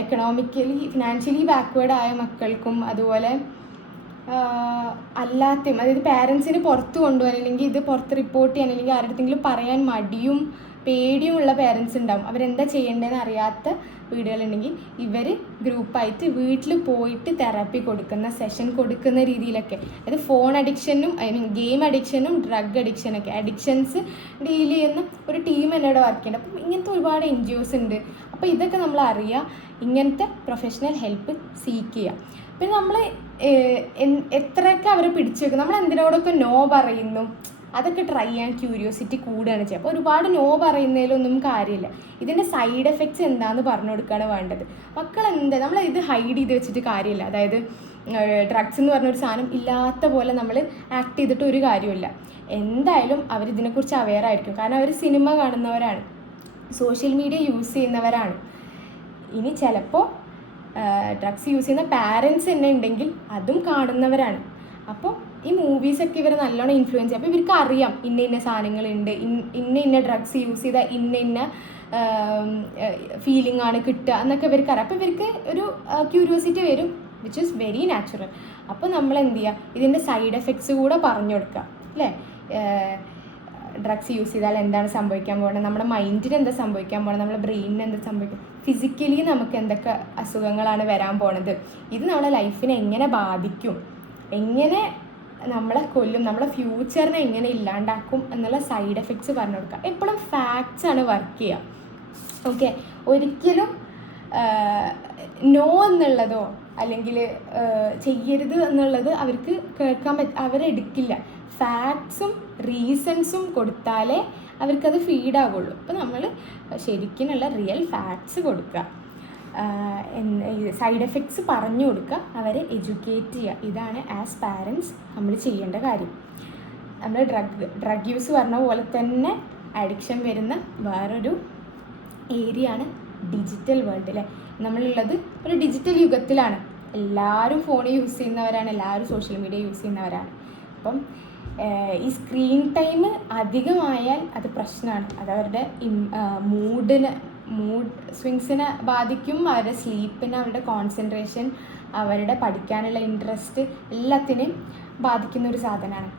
എക്കണോമിക്കലി ഫിനാൻഷ്യലി ബാക്ക്വേർഡ് ആയ മക്കൾക്കും അതുപോലെ അല്ലാത്തയും, അതായത് പാരൻസിന് പുറത്ത് കൊണ്ടുപോകാൻ, അല്ലെങ്കിൽ ഇത് പുറത്ത് റിപ്പോർട്ട് ചെയ്യാൻ, അല്ലെങ്കിൽ ആരുടെങ്കിലും പറയാൻ മടിയും പേടിയുമുള്ള പേരൻസ് ഉണ്ടാവും. അവരെന്താ ചെയ്യേണ്ടതെന്ന് അറിയാത്ത വീടുകളുണ്ടെങ്കിൽ ഇവർ ഗ്രൂപ്പായിട്ട് വീട്ടിൽ പോയിട്ട് തെറാപ്പി കൊടുക്കുന്ന, സെഷൻ കൊടുക്കുന്ന രീതിയിലൊക്കെ, അതായത് ഫോൺ അഡിക്ഷനും ഗെയിം അഡിക്ഷനും ഡ്രഗ് അഡിക്ഷനൊക്കെ, അഡിക്ഷൻസ് ഡീൽ ചെയ്യുന്ന ഒരു ടീം എന്നോട് വർക്ക് ചെയ്യുന്നുണ്ട്. അപ്പം ഇങ്ങനത്തെ ഒരുപാട് NGOs ഉണ്ട്. അപ്പോൾ ഇതൊക്കെ നമ്മൾ അറിയുക, ഇങ്ങനത്തെ പ്രൊഫഷണൽ ഹെൽപ്പ് സീക്ക് ചെയ്യുക. പിന്നെ നമ്മൾ എത്രയൊക്കെ അവരെ പിടിച്ചു വെക്കും, നമ്മൾ എന്തിനോടൊക്കെ നോ പറയുന്നു, അതൊക്കെ ട്രൈ ചെയ്യാൻ ക്യൂരിയോസിറ്റി കൂടുകയാണ് ചെയ്യുക. അപ്പോൾ ഒരുപാട് നോ പറയുന്നതിലൊന്നും കാര്യമില്ല, ഇതിൻ്റെ സൈഡ് എഫക്ട്സ് എന്താണെന്ന് പറഞ്ഞു കൊടുക്കുകയാണ് വേണ്ടത്. മക്കൾ എന്താ, നമ്മൾ ഇത് ഹൈഡ് ചെയ്ത് വെച്ചിട്ട് കാര്യമില്ല. അതായത് ഡ്രഗ്സ് എന്ന് പറഞ്ഞൊരു സാധനം ഇല്ലാത്ത പോലെ നമ്മൾ ആക്ട് ചെയ്തിട്ട് ഒരു കാര്യമില്ല. എന്തായാലും അവരിതിനെക്കുറിച്ച് അവെയർ ആയിരിക്കും, കാരണം അവർ സിനിമ കാണുന്നവരാണ്, സോഷ്യൽ മീഡിയ യൂസ് ചെയ്യുന്നവരാണ്. ഇനി ചിലപ്പോൾ ഡ്രഗ്സ് യൂസ് ചെയ്യുന്ന പാരൻസ് തന്നെ ഉണ്ടെങ്കിൽ അതും കാണുന്നവരാണ്. അപ്പോൾ ഈ മൂവീസൊക്കെ ഇവരെ നല്ലോണം ഇൻഫ്ലുവൻസ് ചെയ്യും. അപ്പോൾ ഇവർക്ക് അറിയാം ഇന്ന സാധനങ്ങളുണ്ട്, ഇന്ന ഡ്രഗ്സ് യൂസ് ചെയ്താൽ ഇന്ന ഫീലിംഗ് ആണ് കിട്ടുക എന്നൊക്കെ ഇവർക്ക് അറിയാം. അപ്പോൾ ഇവർക്ക് ഒരു ക്യൂരിയോസിറ്റി വരും, വിച്ച് ഈസ് വെരി നാച്ചുറൽ. അപ്പോൾ നമ്മൾ എന്ത് ചെയ്യുക, ഇതിൻ്റെ സൈഡ് എഫക്ട്സ് കൂടെ പറഞ്ഞു കൊടുക്കുക അല്ലേ. ഡ്രഗ്സ് യൂസ് ചെയ്താൽ എന്താണ് സംഭവിക്കാൻ പോകുന്നത്, നമ്മുടെ മൈൻഡിന് എന്താ സംഭവിക്കാൻ പോകുന്നത്, നമ്മുടെ ബ്രെയിനിന് എന്താ സംഭവിക്കും, ഫിസിക്കലി നമുക്ക് എന്തൊക്കെ അസുഖങ്ങളാണ് വരാൻ പോണത്, ഇത് നമ്മുടെ ലൈഫിനെ എങ്ങനെ ബാധിക്കും, എങ്ങനെ നമ്മളെ കൊല്ലും, നമ്മളെ ഫ്യൂച്ചറിനെ എങ്ങനെ ഇല്ലാണ്ടാക്കും എന്നുള്ള സൈഡ് എഫക്ട്സ് പറഞ്ഞു കൊടുക്കുക. എപ്പോഴും ഫാക്ട്സ് ആണ് വർക്ക് ചെയ്യുക. ഓക്കെ, ഒരിക്കലും നോ എന്നുള്ളതോ അല്ലെങ്കിൽ ചെയ്യരുത് എന്നുള്ളത് അവർക്ക് കേൾക്കാൻ അവരെടുക്കില്ല. ഫാക്ട്സും റീസൺസും കൊടുത്താലേ അവർക്കത് ഫീഡാകുള്ളൂ. അപ്പോൾ നമ്മൾ ശരിക്കുമുള്ള റിയൽ ഫാക്ട്സ് കൊടുക്കുക, സൈഡ് എഫക്ട്സ് പറഞ്ഞു കൊടുക്കുക, അവരെ എഡ്യൂക്കേറ്റ് ചെയ്യുക. ഇതാണ് ആസ് പാരൻസ് നമ്മൾ ചെയ്യേണ്ട കാര്യം. നമ്മൾ ഡ്രഗ് യൂസ് പറഞ്ഞ പോലെ തന്നെ അഡിക്ഷൻ വരുന്ന വേറൊരു ഏരിയ ആണ് ഡിജിറ്റൽ വേൾഡ്. അല്ലേ, നമ്മളുള്ളത് ഒരു ഡിജിറ്റൽ യുഗത്തിലാണ്. എല്ലാവരും ഫോൺ യൂസ് ചെയ്യുന്നവരാണ്, എല്ലാവരും സോഷ്യൽ മീഡിയ യൂസ് ചെയ്യുന്നവരാണ്. അപ്പം ഈ സ്ക്രീൻ ടൈം അധികമായാൽ അത് പ്രശ്നമാണ്. അത് അവരുടെ മൂഡ് സ്വിങ്സിനെ ബാധിക്കും, അവരുടെ സ്ലീപ്പിനെ, അവരുടെ കോൺസെൻട്രേഷൻ, അവരുടെ പഠിക്കാനുള്ള ഇൻട്രസ്റ്റ് എല്ലാത്തിനെയും ബാധിക്കുന്ന ഒരു സാധനമാണ്.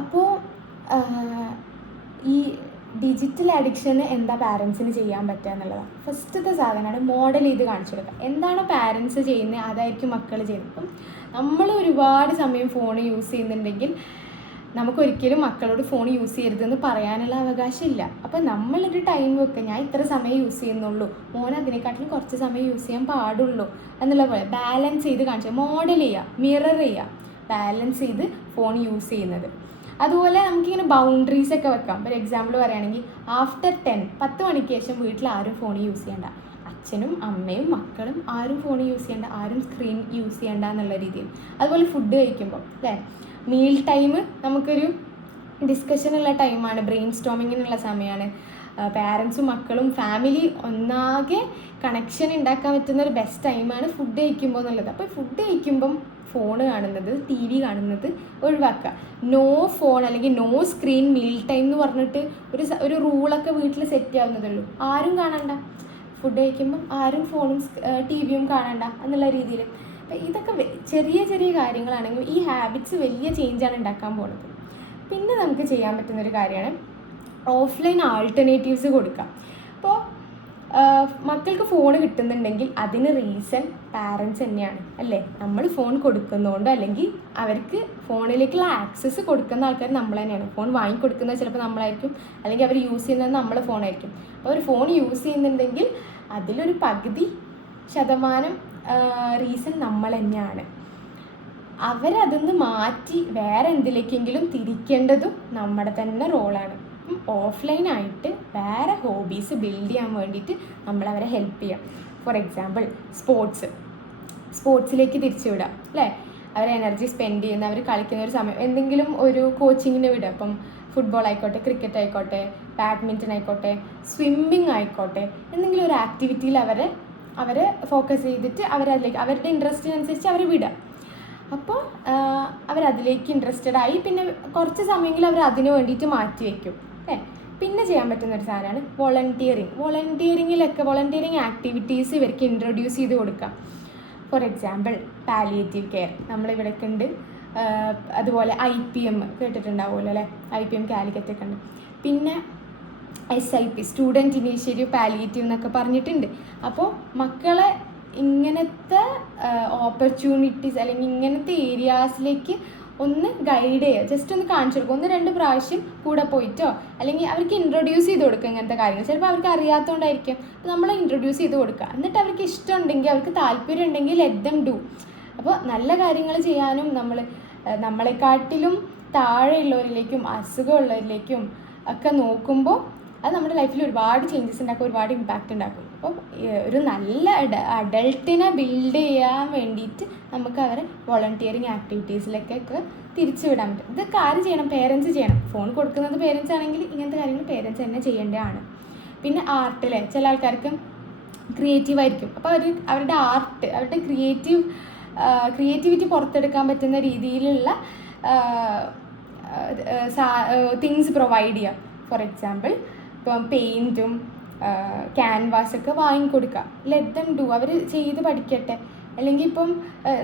അപ്പോൾ ഈ ഡിജിറ്റൽ അഡിക്ഷന് എന്താ പാരൻസിന് ചെയ്യാൻ പറ്റുക എന്നുള്ളതാണ്. ഫസ്റ്റത്തെ സാധനമാണ് മോഡൽ ചെയ്ത് കാണിച്ചു കൊടുക്കുക. എന്താണ് പാരൻസ് ചെയ്യുന്നത് അതായിരിക്കും മക്കൾ ചെയ്യുന്നത്. അപ്പം നമ്മൾ ഒരുപാട് സമയം ഫോൺ യൂസ് ചെയ്യുന്നുണ്ടെങ്കിൽ നമുക്കൊരിക്കലും മക്കളോട് ഫോൺ യൂസ് ചെയ്യരുതെന്ന് പറയാനുള്ള അവകാശമില്ല. അപ്പം നമ്മളൊരു ടൈം വെക്കുക, ഞാൻ ഇത്ര സമയം യൂസ് ചെയ്യുന്നുള്ളൂ, മോൻ അതിനെക്കാട്ടിലും കുറച്ച് സമയം യൂസ് ചെയ്യാൻ പാടുള്ളൂ എന്നുള്ള പോലെ ബാലൻസ് ചെയ്ത് കാണിക്കുക, മോഡൽ ചെയ്യുക, മിറർ ചെയ്യുക, ബാലൻസ് ചെയ്ത് ഫോൺ യൂസ് ചെയ്യുന്നത്. അതുപോലെ നമുക്കിങ്ങനെ ബൗണ്ടറീസ് ഒക്കെ വെക്കാം. ഒരു എക്സാമ്പിൾ പറയുകയാണെങ്കിൽ ആഫ്റ്റർ 10 മണിക്ക് ശേഷം വീട്ടിൽ ആരും ഫോൺ യൂസ് ചെയ്യേണ്ട, അച്ഛനും അമ്മയും മക്കളും ആരും ഫോൺ യൂസ് ചെയ്യേണ്ട, ആരും സ്ക്രീൻ യൂസ് ചെയ്യേണ്ട എന്നുള്ള രീതിയിൽ. അതുപോലെ ഫുഡ് കഴിക്കുമ്പോൾ അല്ലേ, മീൽ ടൈം നമുക്കൊരു ഡിസ്കഷനുള്ള ടൈമാണ്, ബ്രെയിൻ സ്റ്റോമിങ്ങിനുള്ള സമയമാണ്. പാരൻസും മക്കളും ഫാമിലി ഒന്നാകെ കണക്ഷൻ ഉണ്ടാക്കാൻ പറ്റുന്ന ഒരു ബെസ്റ്റ് ടൈമാണ് ഫുഡ് കഴിക്കുമ്പോൾ എന്നുള്ളത്. അപ്പോൾ ഫുഡ് കഴിക്കുമ്പം ഫോൺ കാണുന്നത്, ടി വി കാണുന്നത് ഒഴിവാക്കുക. നോ ഫോൺ അല്ലെങ്കിൽ നോ സ്ക്രീൻ മീൽ ടൈം എന്ന് പറഞ്ഞിട്ട് ഒരു റൂളൊക്കെ വീട്ടിൽ സെറ്റ് ആവുന്നതുള്ളൂ. ആരും കാണണ്ട, ഫുഡ് കഴിക്കുമ്പം ആരും ഫോണും ടി വിയും കാണണ്ട എന്നുള്ള രീതിയിൽ. അപ്പം ഇതൊക്കെ ചെറിയ ചെറിയ കാര്യങ്ങളാണെങ്കിൽ ഈ ഹാബിറ്റ്സ് വലിയ ചേഞ്ചാണ് ഉണ്ടാക്കാൻ പോകുന്നത്. പിന്നെ നമുക്ക് ചെയ്യാൻ പറ്റുന്നൊരു കാര്യമാണ് ഓഫ്ലൈൻ ആൾട്ടർനേറ്റീവ്സ് കൊടുക്കാം. അപ്പോൾ മക്കൾക്ക് ഫോൺ കിട്ടുന്നുണ്ടെങ്കിൽ അതിന് റീസൺ പാരൻസ് തന്നെയാണ് അല്ലേ. നമ്മൾ ഫോൺ കൊടുക്കുന്നതുകൊണ്ട് അല്ലെങ്കിൽ അവർക്ക് ഫോണിലേക്കുള്ള ആക്സസ് കൊടുക്കുന്ന ആൾക്കാർ നമ്മൾ തന്നെയാണ്. ഫോൺ വാങ്ങിക്കൊടുക്കുന്നത് ചിലപ്പോൾ നമ്മളായിരിക്കും, അല്ലെങ്കിൽ അവർ യൂസ് ചെയ്യുന്നത് നമ്മളെ ഫോണായിരിക്കും. അപ്പോൾ അവർ ഫോൺ യൂസ് ചെയ്യുന്നുണ്ടെങ്കിൽ അതിലൊരു പകുതി ശതമാനം റീസൺ നമ്മൾ തന്നെയാണ്. അവരതൊന്ന് മാറ്റി വേറെ എന്തിലേക്കെങ്കിലും തിരിക്കേണ്ടതും നമ്മുടെ തന്നെ റോളാണ്. ഓഫ്ലൈനായിട്ട് വേറെ ഹോബീസ് ബിൽഡ് ചെയ്യാൻ വേണ്ടിയിട്ട് നമ്മളവരെ ഹെൽപ്പ് ചെയ്യാം. ഫോർ എക്സാമ്പിൾ സ്പോർട്സിലേക്ക് തിരിച്ചു വിടാം അല്ലേ. അവർ എനർജി സ്പെൻഡ് ചെയ്യുന്ന, അവർ കളിക്കുന്ന ഒരു സമയം എന്തെങ്കിലും ഒരു കോച്ചിങ്ങിന് വിടുക. അപ്പം ഫുട്ബോൾ ആയിക്കോട്ടെ, ക്രിക്കറ്റ് ആയിക്കോട്ടെ, ബാഡ്മിൻ്റൺ ആയിക്കോട്ടെ, സ്വിമ്മിങ് ആയിക്കോട്ടെ, എന്തെങ്കിലും ഒരു ആക്ടിവിറ്റിയിൽ അവരെ ഫോക്കസ് ചെയ്തിട്ട് അവരതിലേക്ക് അവരുടെ ഇൻട്രസ്റ്റിനനുസരിച്ച് അവർ വിടുക. അപ്പോൾ അവരതിലേക്ക് ഇൻട്രസ്റ്റഡ് ആയി പിന്നെ കുറച്ച് സമയമെങ്കിലും അവർ അതിന് വേണ്ടിയിട്ട് മാറ്റി വയ്ക്കും അല്ലേ. പിന്നെ ചെയ്യാൻ പറ്റുന്നൊരു സാധനമാണ് വോളണ്ടിയറിങ്ങിലൊക്കെ ആക്ടിവിറ്റീസ് ഇവർക്ക് ഇൻട്രൊഡ്യൂസ് ചെയ്ത് കൊടുക്കാം. ഫോർ എക്സാമ്പിൾ പാലിയേറ്റീവ് കെയർ നമ്മളിവിടെയൊക്കെ ഉണ്ട്. അതുപോലെ IPM കേട്ടിട്ടുണ്ടാവുമല്ലോ അല്ലേ, IPM കാലിക്കറ്റൊക്കെ ഉണ്ട്. പിന്നെ SIP സ്റ്റുഡൻറ്റ് ഇനീഷ്യേറ്റീവ് പാലിയേറ്റീവ് എന്നൊക്കെ പറഞ്ഞിട്ടുണ്ട്. അപ്പോൾ മക്കളെ ഇങ്ങനത്തെ ഓപ്പർച്യൂണിറ്റീസ് അല്ലെങ്കിൽ ഇങ്ങനത്തെ ഏരിയാസിലേക്ക് ഒന്ന് ഗൈഡ് ചെയ്യുക, ജസ്റ്റ് ഒന്ന് കാണിച്ചു കൊടുക്കുക. 1-2 പ്രാവശ്യം കൂടെ പോയിട്ടോ അല്ലെങ്കിൽ അവർക്ക് ഇൻട്രൊഡ്യൂസ് ചെയ്ത് കൊടുക്കുക ഇങ്ങനത്തെ കാര്യങ്ങൾ. ചിലപ്പോൾ അവർക്ക് അറിയാത്തതുകൊണ്ടായിരിക്കും. അപ്പോൾ നമ്മൾ ഇൻട്രൊഡ്യൂസ് ചെയ്ത് കൊടുക്കുക. എന്നിട്ട് അവർക്ക് ഇഷ്ടമുണ്ടെങ്കിൽ, അവർക്ക് താല്പര്യം ഉണ്ടെങ്കിൽ ലെറ്റ് ദം ഡു. അപ്പോൾ നല്ല കാര്യങ്ങൾ ചെയ്യാനും നമ്മളെക്കാട്ടിലും താഴെയുള്ളവരിലേക്കും അസുഖമുള്ളവരിലേക്കും ഒക്കെ നോക്കുമ്പോൾ അത് നമ്മുടെ ലൈഫിൽ ഒരുപാട് ചേഞ്ചസ് ഉണ്ടാക്കും, ഒരുപാട് ഇമ്പാക്റ്റ് ഉണ്ടാക്കും. അപ്പം ഒരു നല്ല അഡൾട്ടിനെ ബിൽഡ് ചെയ്യാൻ വേണ്ടിയിട്ട് നമുക്ക് അവരെ വോളണ്ടിയറിങ് ആക്ടിവിറ്റീസിലേക്കൊക്കെ തിരിച്ചു വിടാൻ പറ്റും. ഇതൊക്കെ ആര് ചെയ്യണം? പേരൻസ് ചെയ്യണം. ഫോൺ കൊടുക്കുന്നത് പേരൻസ് ആണെങ്കിൽ ഇങ്ങനത്തെ കാര്യങ്ങൾ പേരൻസ് തന്നെ ചെയ്യേണ്ടതാണ്. പിന്നെ ആർട്ടിലെ ചില ആൾക്കാർക്ക് ക്രിയേറ്റീവായിരിക്കും. അപ്പോൾ അവരുടെ ആർട്ട്, അവരുടെ ക്രിയേറ്റിവിറ്റി പുറത്തെടുക്കാൻ പറ്റുന്ന രീതിയിലുള്ള തിങ്സ് പ്രൊവൈഡ് ചെയ്യാം. ഫോർ എക്സാമ്പിൾ ഇപ്പം പെയിൻറ്റും ക്യാൻവാസൊക്കെ വാങ്ങിക്കൊടുക്കുക. Let them do. അവർ ചെയ്ത് പഠിക്കട്ടെ. അല്ലെങ്കിൽ ഇപ്പം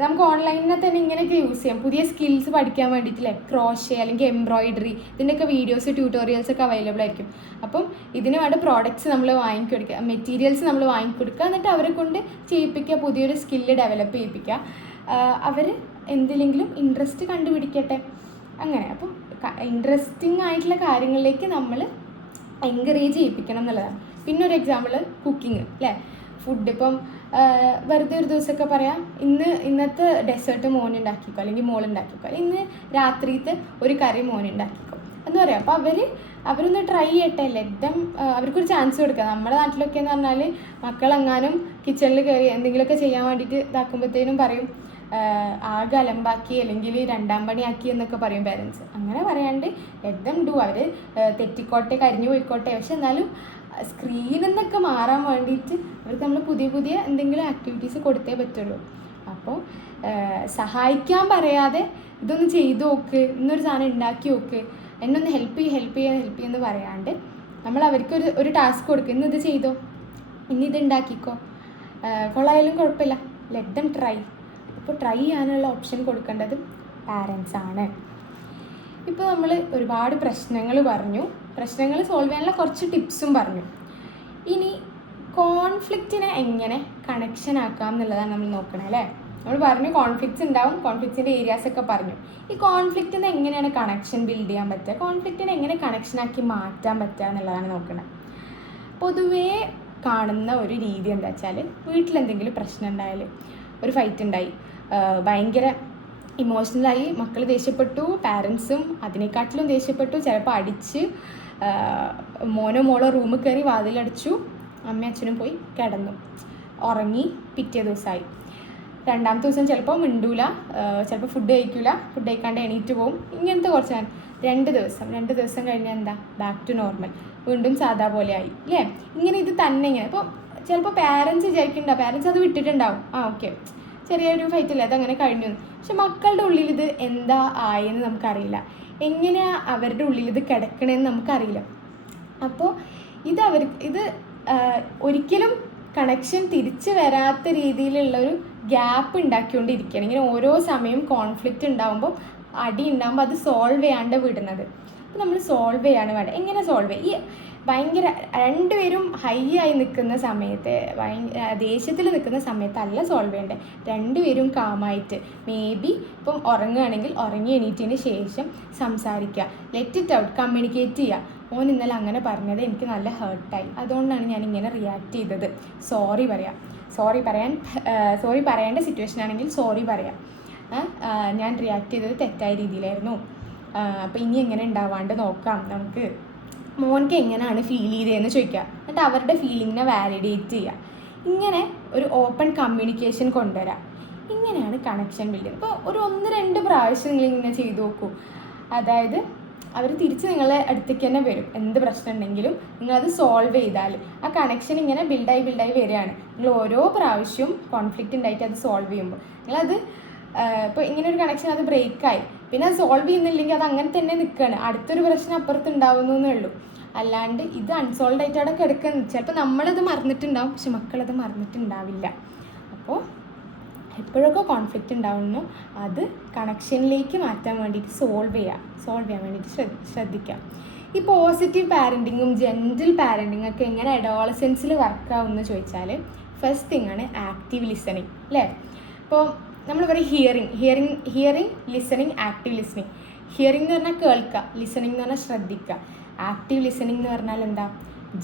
നമുക്ക് ഓൺലൈനിൽ തന്നെ ഇങ്ങനെയൊക്കെ യൂസ് ചെയ്യാം. പുതിയ സ്കിൽസ് പഠിക്കാൻ വേണ്ടിയിട്ടില്ലേ, ക്രോഷേ അല്ലെങ്കിൽ എംബ്രോയിഡറി, ഇതിൻ്റെയൊക്കെ വീഡിയോസ് ട്യൂട്ടോറിയൽസ് ഒക്കെ അവൈലബിൾ ആയിരിക്കും. അപ്പം ഇതിന് വേണ്ട പ്രോഡക്റ്റ്സ് നമ്മൾ വാങ്ങിക്കൊടുക്കുക, മെറ്റീരിയൽസ് നമ്മൾ വാങ്ങിക്കൊടുക്കുക, എന്നിട്ട് അവരെ കൊണ്ട് ചെയ്യിപ്പിക്കുക, പുതിയൊരു സ്കില്ല് ഡെവലപ്പ് ചെയ്യിപ്പിക്കുക. അവർ എന്തിലെങ്കിലും ഇൻട്രസ്റ്റ് കണ്ടുപിടിക്കട്ടെ, അങ്ങനെ. അപ്പം ഇൻട്രസ്റ്റിംഗ് ആയിട്ടുള്ള കാര്യങ്ങളിലേക്ക് നമ്മൾ എൻകറേജ് ചെയ്യിപ്പിക്കണം എന്നുള്ളതാണ്. പിന്നെ ഒരു എക്സാമ്പിൾ കുക്കിംഗ് അല്ലേ. ഫുഡ് ഇപ്പം വെറുതെ ഒരു ദിവസമൊക്കെ പറയാം, ഇന്നത്തെ ഡെസേർട്ട് മോനുണ്ടാക്കിക്കോ അല്ലെങ്കിൽ മോളുണ്ടാക്കിക്കോ, ഇന്ന് രാത്രിയിലത്തെ ഒരു കറി മോനുണ്ടാക്കിക്കോ എന്ന് പറയാം. അപ്പോൾ അവരൊന്ന് ട്രൈ ചെയ്യട്ടെ, ലെറ്റം അവർക്കൊരു ചാൻസ് കൊടുക്കുക. നമ്മുടെ നാട്ടിലൊക്കെ എന്ന് പറഞ്ഞാൽ മക്കളെങ്ങാനും കിച്ചണിൽ കയറി എന്തെങ്കിലുമൊക്കെ ചെയ്യാൻ വേണ്ടിയിട്ട് ഇതാക്കുമ്പോഴത്തേനും പറയും ആകെ അലമ്പാക്കി അല്ലെങ്കിൽ രണ്ടാം പണിയാക്കി എന്നൊക്കെ പറയും പേരൻസ്. അങ്ങനെ പറയാണ്ട് ലെറ്റം ഡു, അവർ തെറ്റിക്കോട്ടെ കരിഞ്ഞു പോയിക്കോട്ടെ, പക്ഷെ എന്നാലും സ്ക്രീനിൽ നിന്നൊക്കെ മാറാൻ വേണ്ടിയിട്ട് അവർക്ക് നമ്മൾ പുതിയ എന്തെങ്കിലും ആക്ടിവിറ്റീസ് കൊടുത്തേ പറ്റുള്ളൂ. അപ്പോൾ സഹായിക്കാൻ പറയാതെ ഇതൊന്ന് ചെയ്ത് നോക്ക്, ഇന്നൊരു സാധനം ഉണ്ടാക്കി നോക്ക്, എന്നൊന്ന് ഹെൽപ്പ് ചെയ്യുമെന്ന് പറയാണ്ട് നമ്മൾ അവർക്ക് ഒരു ടാസ്ക് കൊടുക്കുക, ഇന്ന് ഇത് ചെയ്തോ, ഇനി ഇത് ഉണ്ടാക്കിക്കോ, കൊള്ളായാലും കുഴപ്പമില്ല, ലെറ്റ് ദം ട്രൈ. അപ്പോൾ ട്രൈ ചെയ്യാനുള്ള ഓപ്ഷൻ കൊടുക്കേണ്ടത് പാരൻസാണ്. ഇപ്പോൾ നമ്മൾ ഒരുപാട് പ്രശ്നങ്ങൾ പറഞ്ഞു, പ്രശ്നങ്ങൾ സോൾവ് ചെയ്യാനുള്ള കുറച്ച് ടിപ്സും പറഞ്ഞു. ഇനി കോൺഫ്ലിക്റ്റിനെ എങ്ങനെ കണക്ഷൻ ആക്കാം എന്നുള്ളതാണ് നമ്മൾ നോക്കണേ അല്ലേ. നമ്മൾ പറഞ്ഞു കോൺഫ്ലിക്ട്സ് ഉണ്ടാവും, കോൺഫ്ലിക്റ്റിൻ്റെ ഏരിയാസൊക്കെ പറഞ്ഞു. ഈ കോൺഫ്ലിക്റ്റിന് എങ്ങനെയാണ് കണക്ഷൻ ബിൽഡ് ചെയ്യാൻ പറ്റുക, കോൺഫ്ലിക്റ്റിനെ എങ്ങനെ കണക്ഷനാക്കി മാറ്റാൻ പറ്റുക എന്നുള്ളതാണ് നോക്കുന്നത്. പൊതുവേ കാണുന്ന ഒരു രീതി എന്താ വെച്ചാൽ, വീട്ടിലെന്തെങ്കിലും പ്രശ്നം ഉണ്ടായാൽ, ഒരു ഫൈറ്റ് ഉണ്ടായി, ഭയങ്കര ഇമോഷണലായി, മക്കൾ ദേഷ്യപ്പെട്ടു, പാരൻസും അതിനെക്കാട്ടിലും ദേഷ്യപ്പെട്ടു, ചിലപ്പോൾ അടിച്ച് മോനോ മോളോ റൂമിൽ കയറി വാതിലടച്ചു, അമ്മയും അച്ഛനും പോയി കിടന്നു, ഉറങ്ങി, പിറ്റേ ദിവസമായി. രണ്ടാമത്തെ ദിവസം ചിലപ്പോൾ മിണ്ടൂല, ചിലപ്പോൾ ഫുഡ് കഴിക്കാണ്ട് എണീറ്റ് പോകും. ഇങ്ങനത്തെ കുറച്ച് 2 ദിവസം കഴിഞ്ഞാൽ എന്താ, ബാക്ക് ടു നോർമൽ, വീണ്ടും സാധാ പോലെ ആയി അല്ലേ. ഇങ്ങനെ ഇത് തന്നെ ഇങ്ങനെ. അപ്പോൾ ചിലപ്പോൾ പാരൻസ് വിചാരിക്കണ്ട, പാരൻസ് അത് വിട്ടിട്ടുണ്ടാവും, ഓക്കെ ചെറിയൊരു ഫൈറ്റില്ല, അതങ്ങനെ കഴിഞ്ഞു. പക്ഷെ മക്കളുടെ ഉള്ളിൽ ഇത് എന്താ ആയെന്ന് നമുക്കറിയില്ല, എങ്ങനെയാണ് അവരുടെ ഉള്ളിൽ ഇത് കിടക്കണമെന്ന് നമുക്കറിയില്ല. അപ്പോൾ ഇത് ഒരിക്കലും കണക്ഷൻ തിരിച്ച് വരാത്ത രീതിയിലുള്ളൊരു ഗ്യാപ്പ് ഉണ്ടാക്കിക്കൊണ്ടിരിക്കുകയാണ്. ഇങ്ങനെ ഓരോ സമയം കോൺഫ്ലിക്റ്റ് ഉണ്ടാകുമ്പോൾ, അടി ഉണ്ടാകുമ്പോൾ അത് സോൾവ് ചെയ്യാണ്ട് വിടുന്നത്. അപ്പോൾ നമ്മൾ സോൾവ് ചെയ്യാണ് വേണ്ടത്. എങ്ങനെ സോൾവ് ചെയ്യുക? ഭയങ്കര രണ്ടുപേരും ഹൈ ആയി നിൽക്കുന്ന സമയത്ത്, ദേഷ്യത്തിൽ നിൽക്കുന്ന സമയത്തല്ല സോൾവ് ചെയ്യേണ്ടത്. രണ്ടുപേരും കാമായിട്ട് മേ ബി ഇപ്പം ഉറങ്ങുകയാണെങ്കിൽ ഉറങ്ങി എണീറ്റതിന് ശേഷം സംസാരിക്കുക, ലെറ്റ് ഇറ്റ് ഔട്ട്, കമ്മ്യൂണിക്കേറ്റ് ചെയ്യുക. ഓൻ ഇന്നലെ അങ്ങനെ പറഞ്ഞത് എനിക്ക് നല്ല ഹേർട്ടായി, അതുകൊണ്ടാണ് ഞാൻ ഇങ്ങനെ റിയാക്ട് ചെയ്തത്, സോറി പറയാം. സോറി പറയേണ്ട സിറ്റുവേഷൻ ആണെങ്കിൽ സോറി പറയാം, ഞാൻ റിയാക്ട് ചെയ്തത് തെറ്റായ രീതിയിലായിരുന്നു, അപ്പോൾ ഇനി എങ്ങനെ ഉണ്ടാവാണ്ട് നോക്കാം, നമുക്ക് മോൻക്ക് എങ്ങനെയാണ് ഫീൽ ചെയ്തതെന്ന് ചോദിക്കുക, എന്നിട്ട് അവരുടെ ഫീലിങ്ങിനെ വാലിഡേറ്റ് ചെയ്യുക. ഇങ്ങനെ ഒരു ഓപ്പൺ കമ്മ്യൂണിക്കേഷൻ കൊണ്ടുവരാം. ഇങ്ങനെയാണ് കണക്ഷൻ ബിൽഡ് ചെയ്യുന്നത്. ഇപ്പോൾ ഒരു 1-2 പ്രാവശ്യം നിങ്ങളിങ്ങനെ ചെയ്തു നോക്കൂ. അതായത് അവർ തിരിച്ച് നിങ്ങളെ അടുത്തേക്ക് തന്നെ വരും. എന്ത് പ്രശ്നം ഉണ്ടെങ്കിലും നിങ്ങളത് സോൾവ് ചെയ്താൽ ആ കണക്ഷൻ ഇങ്ങനെ ബിൽഡായി വരികയാണ്. നിങ്ങൾ ഓരോ പ്രാവശ്യവും കോൺഫ്ലിക്റ്റ് ഉണ്ടായിട്ട് അത് സോൾവ് ചെയ്യുമ്പോൾ നിങ്ങളത് ഇപ്പോൾ ഇങ്ങനെ ഒരു കണക്ഷൻ അത് ബ്രേക്കായി, പിന്നെ അത് സോൾവ് ചെയ്യുന്നില്ലെങ്കിൽ അത് അങ്ങനെ തന്നെ നിൽക്കുകയാണ്, അടുത്തൊരു പ്രശ്നം അപ്പുറത്ത് ഉണ്ടാവുന്നു എന്നേ ഉള്ളൂ. അല്ലാണ്ട് ഇത് അൺസോൾവ് ആയിട്ട് അവിടെ കിടക്കുന്നു. ചിലപ്പോൾ നമ്മളത് മറന്നിട്ടുണ്ടാവും, പക്ഷെ മക്കളത് മറന്നിട്ടുണ്ടാവില്ല. അപ്പോൾ എപ്പോഴൊക്കെ കോൺഫ്ലിക്റ്റ് ഉണ്ടാവുന്നു അത് കണക്ഷനിലേക്ക് മാറ്റാൻ വേണ്ടിയിട്ട് സോൾവ് ചെയ്യാൻ വേണ്ടിയിട്ട് ശ്രദ്ധിക്കാം. ഈ പോസിറ്റീവ് പാരൻറ്റിങ്ങും ജെൻറ്റിൽ പാരൻറ്റിങ്ങും ഒക്കെ എങ്ങനെ അഡോളസൻസിൽ വർക്കാവുമെന്ന് ചോദിച്ചാൽ, ഫസ്റ്റ് തിങ് ആണ് ആക്റ്റീവ് ലിസണിങ് അല്ലേ. ഇപ്പോൾ നമ്മൾ പറയും hearing listening, active listening. Hearing എന്ന് പറഞ്ഞാൽ കേൾക്കുക, ലിസണിങ് എന്ന് പറഞ്ഞാൽ ശ്രദ്ധിക്കുക. ആക്റ്റീവ് ലിസണിങ് എന്ന് പറഞ്ഞാൽ എന്താ,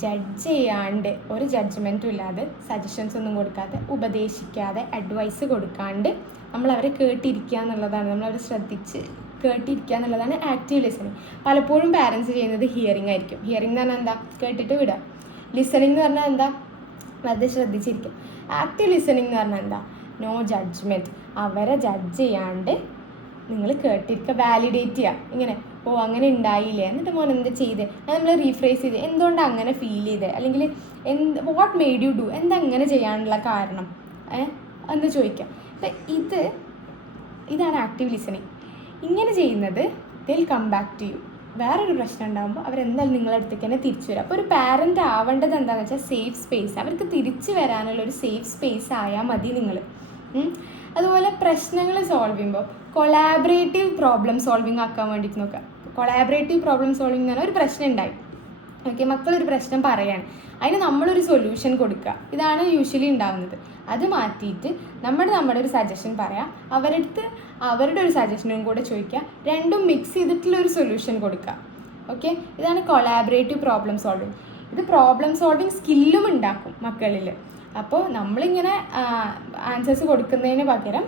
ജഡ്ജ് ചെയ്യാണ്ട്, ഒരു ജഡ്ജ്മെൻറ്റും ഇല്ലാതെ, സജഷൻസ് ഒന്നും കൊടുക്കാതെ, ഉപദേശിക്കാതെ, അഡ്വൈസ് കൊടുക്കാണ്ട് നമ്മളവരെ കേട്ടിരിക്കുക എന്നുള്ളതാണ്, നമ്മളവരെ ശ്രദ്ധിച്ച് കേട്ടിരിക്കുക എന്നുള്ളതാണ് ആക്റ്റീവ് ലിസണിങ്. പലപ്പോഴും പാരൻസ് ചെയ്യുന്നത് ഹിയറിംഗ് ആയിരിക്കും. ഹിയറിംഗ് എന്ന് പറഞ്ഞാൽ എന്താ, കേട്ടിട്ട് വിടുക. ലിസണിങ് എന്ന് പറഞ്ഞാൽ എന്താ, വെറുതെ ശ്രദ്ധിച്ചിരിക്കും. ആക്റ്റീവ് ലിസണിങ് എന്ന് പറഞ്ഞാൽ എന്താ, നോ ജഡ്ജ്മെൻറ്റ്, അവരെ ജഡ്ജ് ചെയ്യാണ്ട് നിങ്ങൾ കേട്ടിരിക്കുക, വാലിഡേറ്റ് ചെയ്യുക. ഇങ്ങനെ അങ്ങനെ ഉണ്ടായില്ലേ, എന്നിട്ട് മോൻ എന്താ ചെയ്തേ, അത് നമ്മൾ റീഫ്രേസ് ചെയ്ത് എന്തുകൊണ്ടാണ് അങ്ങനെ ഫീൽ ചെയ്തത്, അല്ലെങ്കിൽ വാട്ട് മെയ്ഡ് യു ഡു, എന്താ അങ്ങനെ ചെയ്യാനുള്ള കാരണം എന്ന് ചോദിക്കാം. അപ്പം ഇതാണ് ആക്റ്റീവ് ലിസണിങ്. ഇങ്ങനെ ചെയ്യുന്നത് ദിൽ കം ബാക്ക് ടു യു. വേറൊരു പ്രശ്നം ഉണ്ടാകുമ്പോൾ അവരെന്തായാലും നിങ്ങളുടെ അടുത്തേക്ക് തന്നെ തിരിച്ചു വരും. അപ്പോൾ ഒരു പാരൻ്റ് ആവേണ്ടത് എന്താണെന്ന് വെച്ചാൽ സേഫ് സ്പേസ്, അവർക്ക് തിരിച്ചു വരാനുള്ള ഒരു സേഫ് സ്പേസ് ആയാൽ മതി നിങ്ങൾ. അതുപോലെ പ്രശ്നങ്ങൾ സോൾവ് ചെയ്യുമ്പോൾ കൊളാബറേറ്റീവ് പ്രോബ്ലം സോൾവിങ് ആക്കാൻ വേണ്ടിയിട്ട് നോക്കുക. കൊളാബറേറ്റീവ് പ്രോബ്ലം സോൾവിങ് എന്ന് പറഞ്ഞാൽ ഒരു പ്രശ്നം ഉണ്ടായി, ഓക്കെ, മക്കളൊരു പ്രശ്നം പറയാണ്, അതിന് നമ്മളൊരു സൊല്യൂഷൻ കൊടുക്കുക. ഇതാണ് യൂഷ്വലി ഉണ്ടാകുന്നത്. അത് മാറ്റിയിട്ട് നമ്മുടെ ഒരു സജഷൻ പറയാം, അവരുടെ ഒരു സജഷനും കൂടെ ചോദിക്കുക, രണ്ടും മിക്സ് ചെയ്തിട്ടുള്ള ഒരു സൊല്യൂഷൻ കൊടുക്കുക. ഓക്കെ, ഇതാണ് കൊളാബറേറ്റീവ് പ്രോബ്ലം സോൾവിങ്. ഇത് പ്രോബ്ലം സോൾവിങ് സ്കില്ലും ഉണ്ടാക്കും മക്കളിൽ. അപ്പോൾ നമ്മളിങ്ങനെ ആൻസേഴ്സ് കൊടുക്കുന്നതിന് പകരം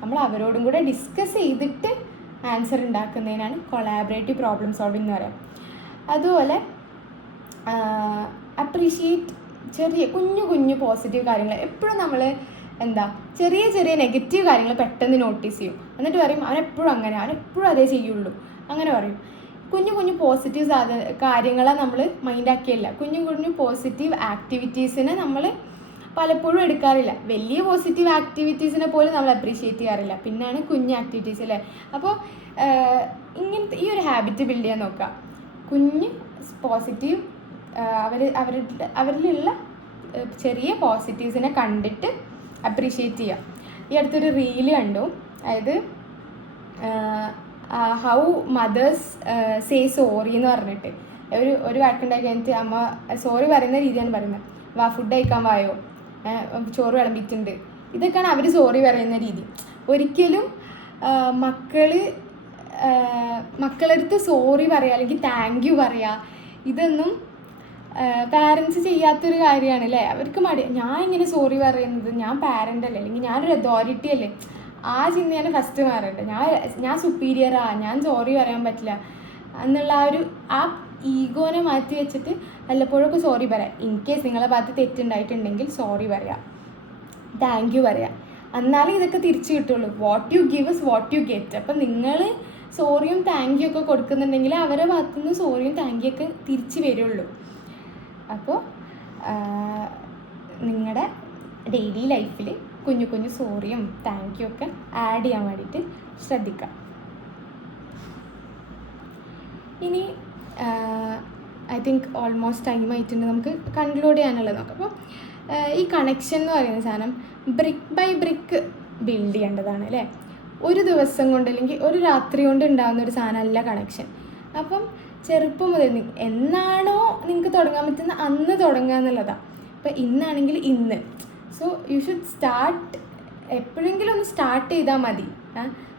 നമ്മൾ അവരോടും കൂടെ ഡിസ്കസ് ചെയ്തിട്ട് ആൻസർ ഉണ്ടാക്കുന്നതിനാണ് കൊളാബറേറ്റീവ് പ്രോബ്ലം സോൾവിങ് എന്ന് പറയാം. അതുപോലെ അപ്രീഷിയേറ്റ് ചെറിയ കുഞ്ഞു പോസിറ്റീവ് കാര്യങ്ങൾ. എപ്പോഴും നമ്മൾ ചെറിയ നെഗറ്റീവ് കാര്യങ്ങൾ പെട്ടെന്ന് നോട്ടീസ് ചെയ്യും, എന്നിട്ട് പറയും അവനെപ്പോഴും അതേ ചെയ്യുള്ളൂ, അങ്ങനെ പറയും. കുഞ്ഞു പോസിറ്റീവ് കാര്യങ്ങളെ നമ്മൾ മൈൻഡാക്കിയല്ല. കുഞ്ഞു പോസിറ്റീവ് ആക്ടിവിറ്റീസിനെ നമ്മൾ പലപ്പോഴും എടുക്കാറില്ല. വലിയ പോസിറ്റീവ് ആക്ടിവിറ്റീസിനെ പോലും നമ്മൾ അപ്രീഷിയേറ്റ് ചെയ്യാറില്ല, പിന്നെയാണ് കുഞ്ഞ് ആക്ടിവിറ്റീസ് അല്ലേ. അപ്പോൾ ഇങ്ങനത്തെ ഈ ഒരു ഹാബിറ്റ് ബിൽഡ് ചെയ്യാൻ നോക്കുക. കുഞ്ഞ് പോസിറ്റീവ് അവരിലുള്ള ചെറിയ പോസിറ്റീവ്സിനെ കണ്ടിട്ട് അപ്രീഷിയേറ്റ് ചെയ്യുക. ഈ അടുത്തൊരു റീല് കണ്ടു, അതായത് ഹൗ മദേഴ്സ് സേ സോറി എന്ന് പറഞ്ഞിട്ട് ഒരു വാക്കുണ്ടാക്കി കഴിഞ്ഞിട്ട് അമ്മ സോറി പറയുന്ന രീതിയാണ് പറയുന്നത്. വാ ഫുഡ് കഴിക്കാൻ വായോ, ചോറ് വിളമ്പിയിട്ടുണ്ട്. ഇതൊക്കെയാണ് അവർ സോറി പറയുന്ന രീതി. ഒരിക്കലും മക്കളടുത്ത് സോറി പറയുക അല്ലെങ്കിൽ താങ്ക് യു പറയുക, ഇതൊന്നും പാരൻസ് ചെയ്യാത്തൊരു കാര്യമാണ് അല്ലേ. അവർക്ക് ഞാൻ ഇങ്ങനെ സോറി പറയുന്നത്, ഞാൻ പാരൻ്റ് അല്ലേ, അല്ലെങ്കിൽ ഞാനൊരു അതോറിറ്റി അല്ലേ, ആ ചിന്തയാണ് ഫസ്റ്റ് മാറേണ്ടത്. ഞാൻ സുപ്പീരിയറാ, ഞാൻ സോറി പറയാൻ പറ്റില്ല എന്നുള്ള ആ ഈഗോനെ മാറ്റി വെച്ചിട്ട് വല്ലപ്പോഴൊക്കെ സോറി പറയാം. ഇൻ കേസ് നിങ്ങളെ ഭാഗത്ത് തെറ്റുണ്ടായിട്ടുണ്ടെങ്കിൽ സോറി പറയാം, താങ്ക് യു പറയാം. എന്നാലേ ഇതൊക്കെ തിരിച്ചു കിട്ടുള്ളൂ. What you give is what you get. അപ്പം നിങ്ങൾ സോറിയും താങ്ക് യു ഒക്കെ കൊടുക്കുന്നുണ്ടെങ്കിൽ അവരുടെ ഭാഗത്തുനിന്ന് സോറിയും താങ്ക് യു ഒക്കെ തിരിച്ച് വരുള്ളൂ. അപ്പോൾ നിങ്ങളുടെ ഡെയിലി ലൈഫിൽ കുഞ്ഞു സോറിയും താങ്ക് യു ഒക്കെ ആഡ് ചെയ്യാൻ വേണ്ടിയിട്ട് ശ്രദ്ധിക്കാം. ഇനി ഐ തിങ്ക് ഓൾമോസ്റ്റ് ടൈം ആയിട്ടുണ്ട്, നമുക്ക് കൺക്ലൂഡ് ചെയ്യാനുള്ളത് നോക്കാം. അപ്പോൾ ഈ കണക്ഷൻ എന്ന് പറയുന്ന സാധനം ബ്രിക്ക് ബൈ ബ്രിക്ക് ബിൽഡ് ചെയ്യേണ്ടതാണ് അല്ലേ. ഒരു ദിവസം കൊണ്ട് അല്ലെങ്കിൽ ഒരു രാത്രി കൊണ്ട് ഉണ്ടാകുന്ന ഒരു സാധനമല്ല കണക്ഷൻ. അപ്പം ചെറുപ്പം മുതൽ എന്നാണോ നിങ്ങൾക്ക് തുടങ്ങാൻ പറ്റുന്ന അന്ന് തുടങ്ങുക എന്നുള്ളതാണ്. ഇപ്പോൾ ഇന്നാണെങ്കിൽ ഇന്ന്. സോ യു ഷുഡ് സ്റ്റാർട്ട്, എപ്പോഴെങ്കിലും ഒന്ന് സ്റ്റാർട്ട് ചെയ്താൽ മതി.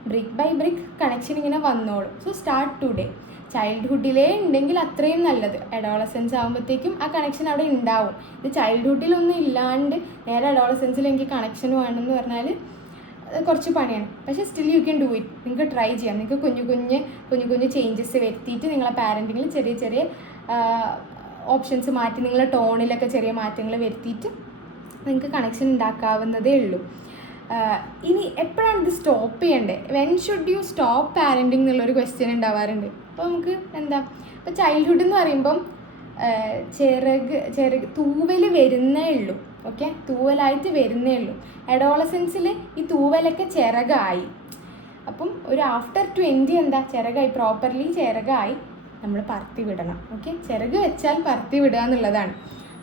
ബ്രിക്ക് ബൈ ബ്രിക്ക് കണക്ഷൻ ഇങ്ങനെ വന്നോളും. So start today. ചൈൽഡ്ഹുഡിലേ ഉണ്ടെങ്കിൽ അത്രയും നല്ലത്. അഡോളസെൻസ് ആകുമ്പോഴത്തേക്കും ആ കണക്ഷൻ അവിടെ ഉണ്ടാവും. ഇത് ചൈൽഡ്ഹുഡിലൊന്നും ഇല്ലാണ്ട് നേരെ അഡോളസെൻസിൽ എനിക്ക് കണക്ഷൻ വേണമെന്ന് പറഞ്ഞാൽ കുറച്ച് പണിയാണ്. പക്ഷേ still you can do it. നിങ്ങൾക്ക് ട്രൈ ചെയ്യാം. നിങ്ങൾക്ക് കുഞ്ഞു ചേഞ്ചസ് വരുത്തിയിട്ട് നിങ്ങളെ പാരൻറ്റിങ്ങിൽ ചെറിയ ഓപ്ഷൻസ് മാറ്റി, നിങ്ങളെ ടോണിലൊക്കെ ചെറിയ മാറ്റങ്ങൾ വരുത്തിയിട്ട് നിങ്ങൾക്ക് കണക്ഷൻ ഉണ്ടാക്കാവുന്നതേ ഉള്ളൂ. ഇനി എപ്പോഴാണ് ഇത് സ്റ്റോപ്പ് ചെയ്യേണ്ടത്? When should you stop parenting എന്നുള്ളൊരു ക്വസ്റ്റ്യൻ ഉണ്ടാവാറുണ്ട്. അപ്പോൾ നമുക്ക് ഇപ്പോൾ ചൈൽഡ്ഹുഡ് എന്ന് പറയുമ്പം തൂവൽ വരുന്നേ ഉള്ളൂ. ഓക്കെ, തൂവലായിട്ട് വരുന്നേ ഉള്ളൂ. അഡോളസെൻസിൽ ഈ തൂവലൊക്കെ ചിറകായി. അപ്പം ഒരു ആഫ്റ്റർ 20 ചിറകായി, പ്രോപ്പർലി ചിറകായി നമ്മൾ പറത്തി വിടണം. ഓക്കെ, ചിറക് വെച്ചാൽ പറത്തി വിടുക എന്നുള്ളതാണ്.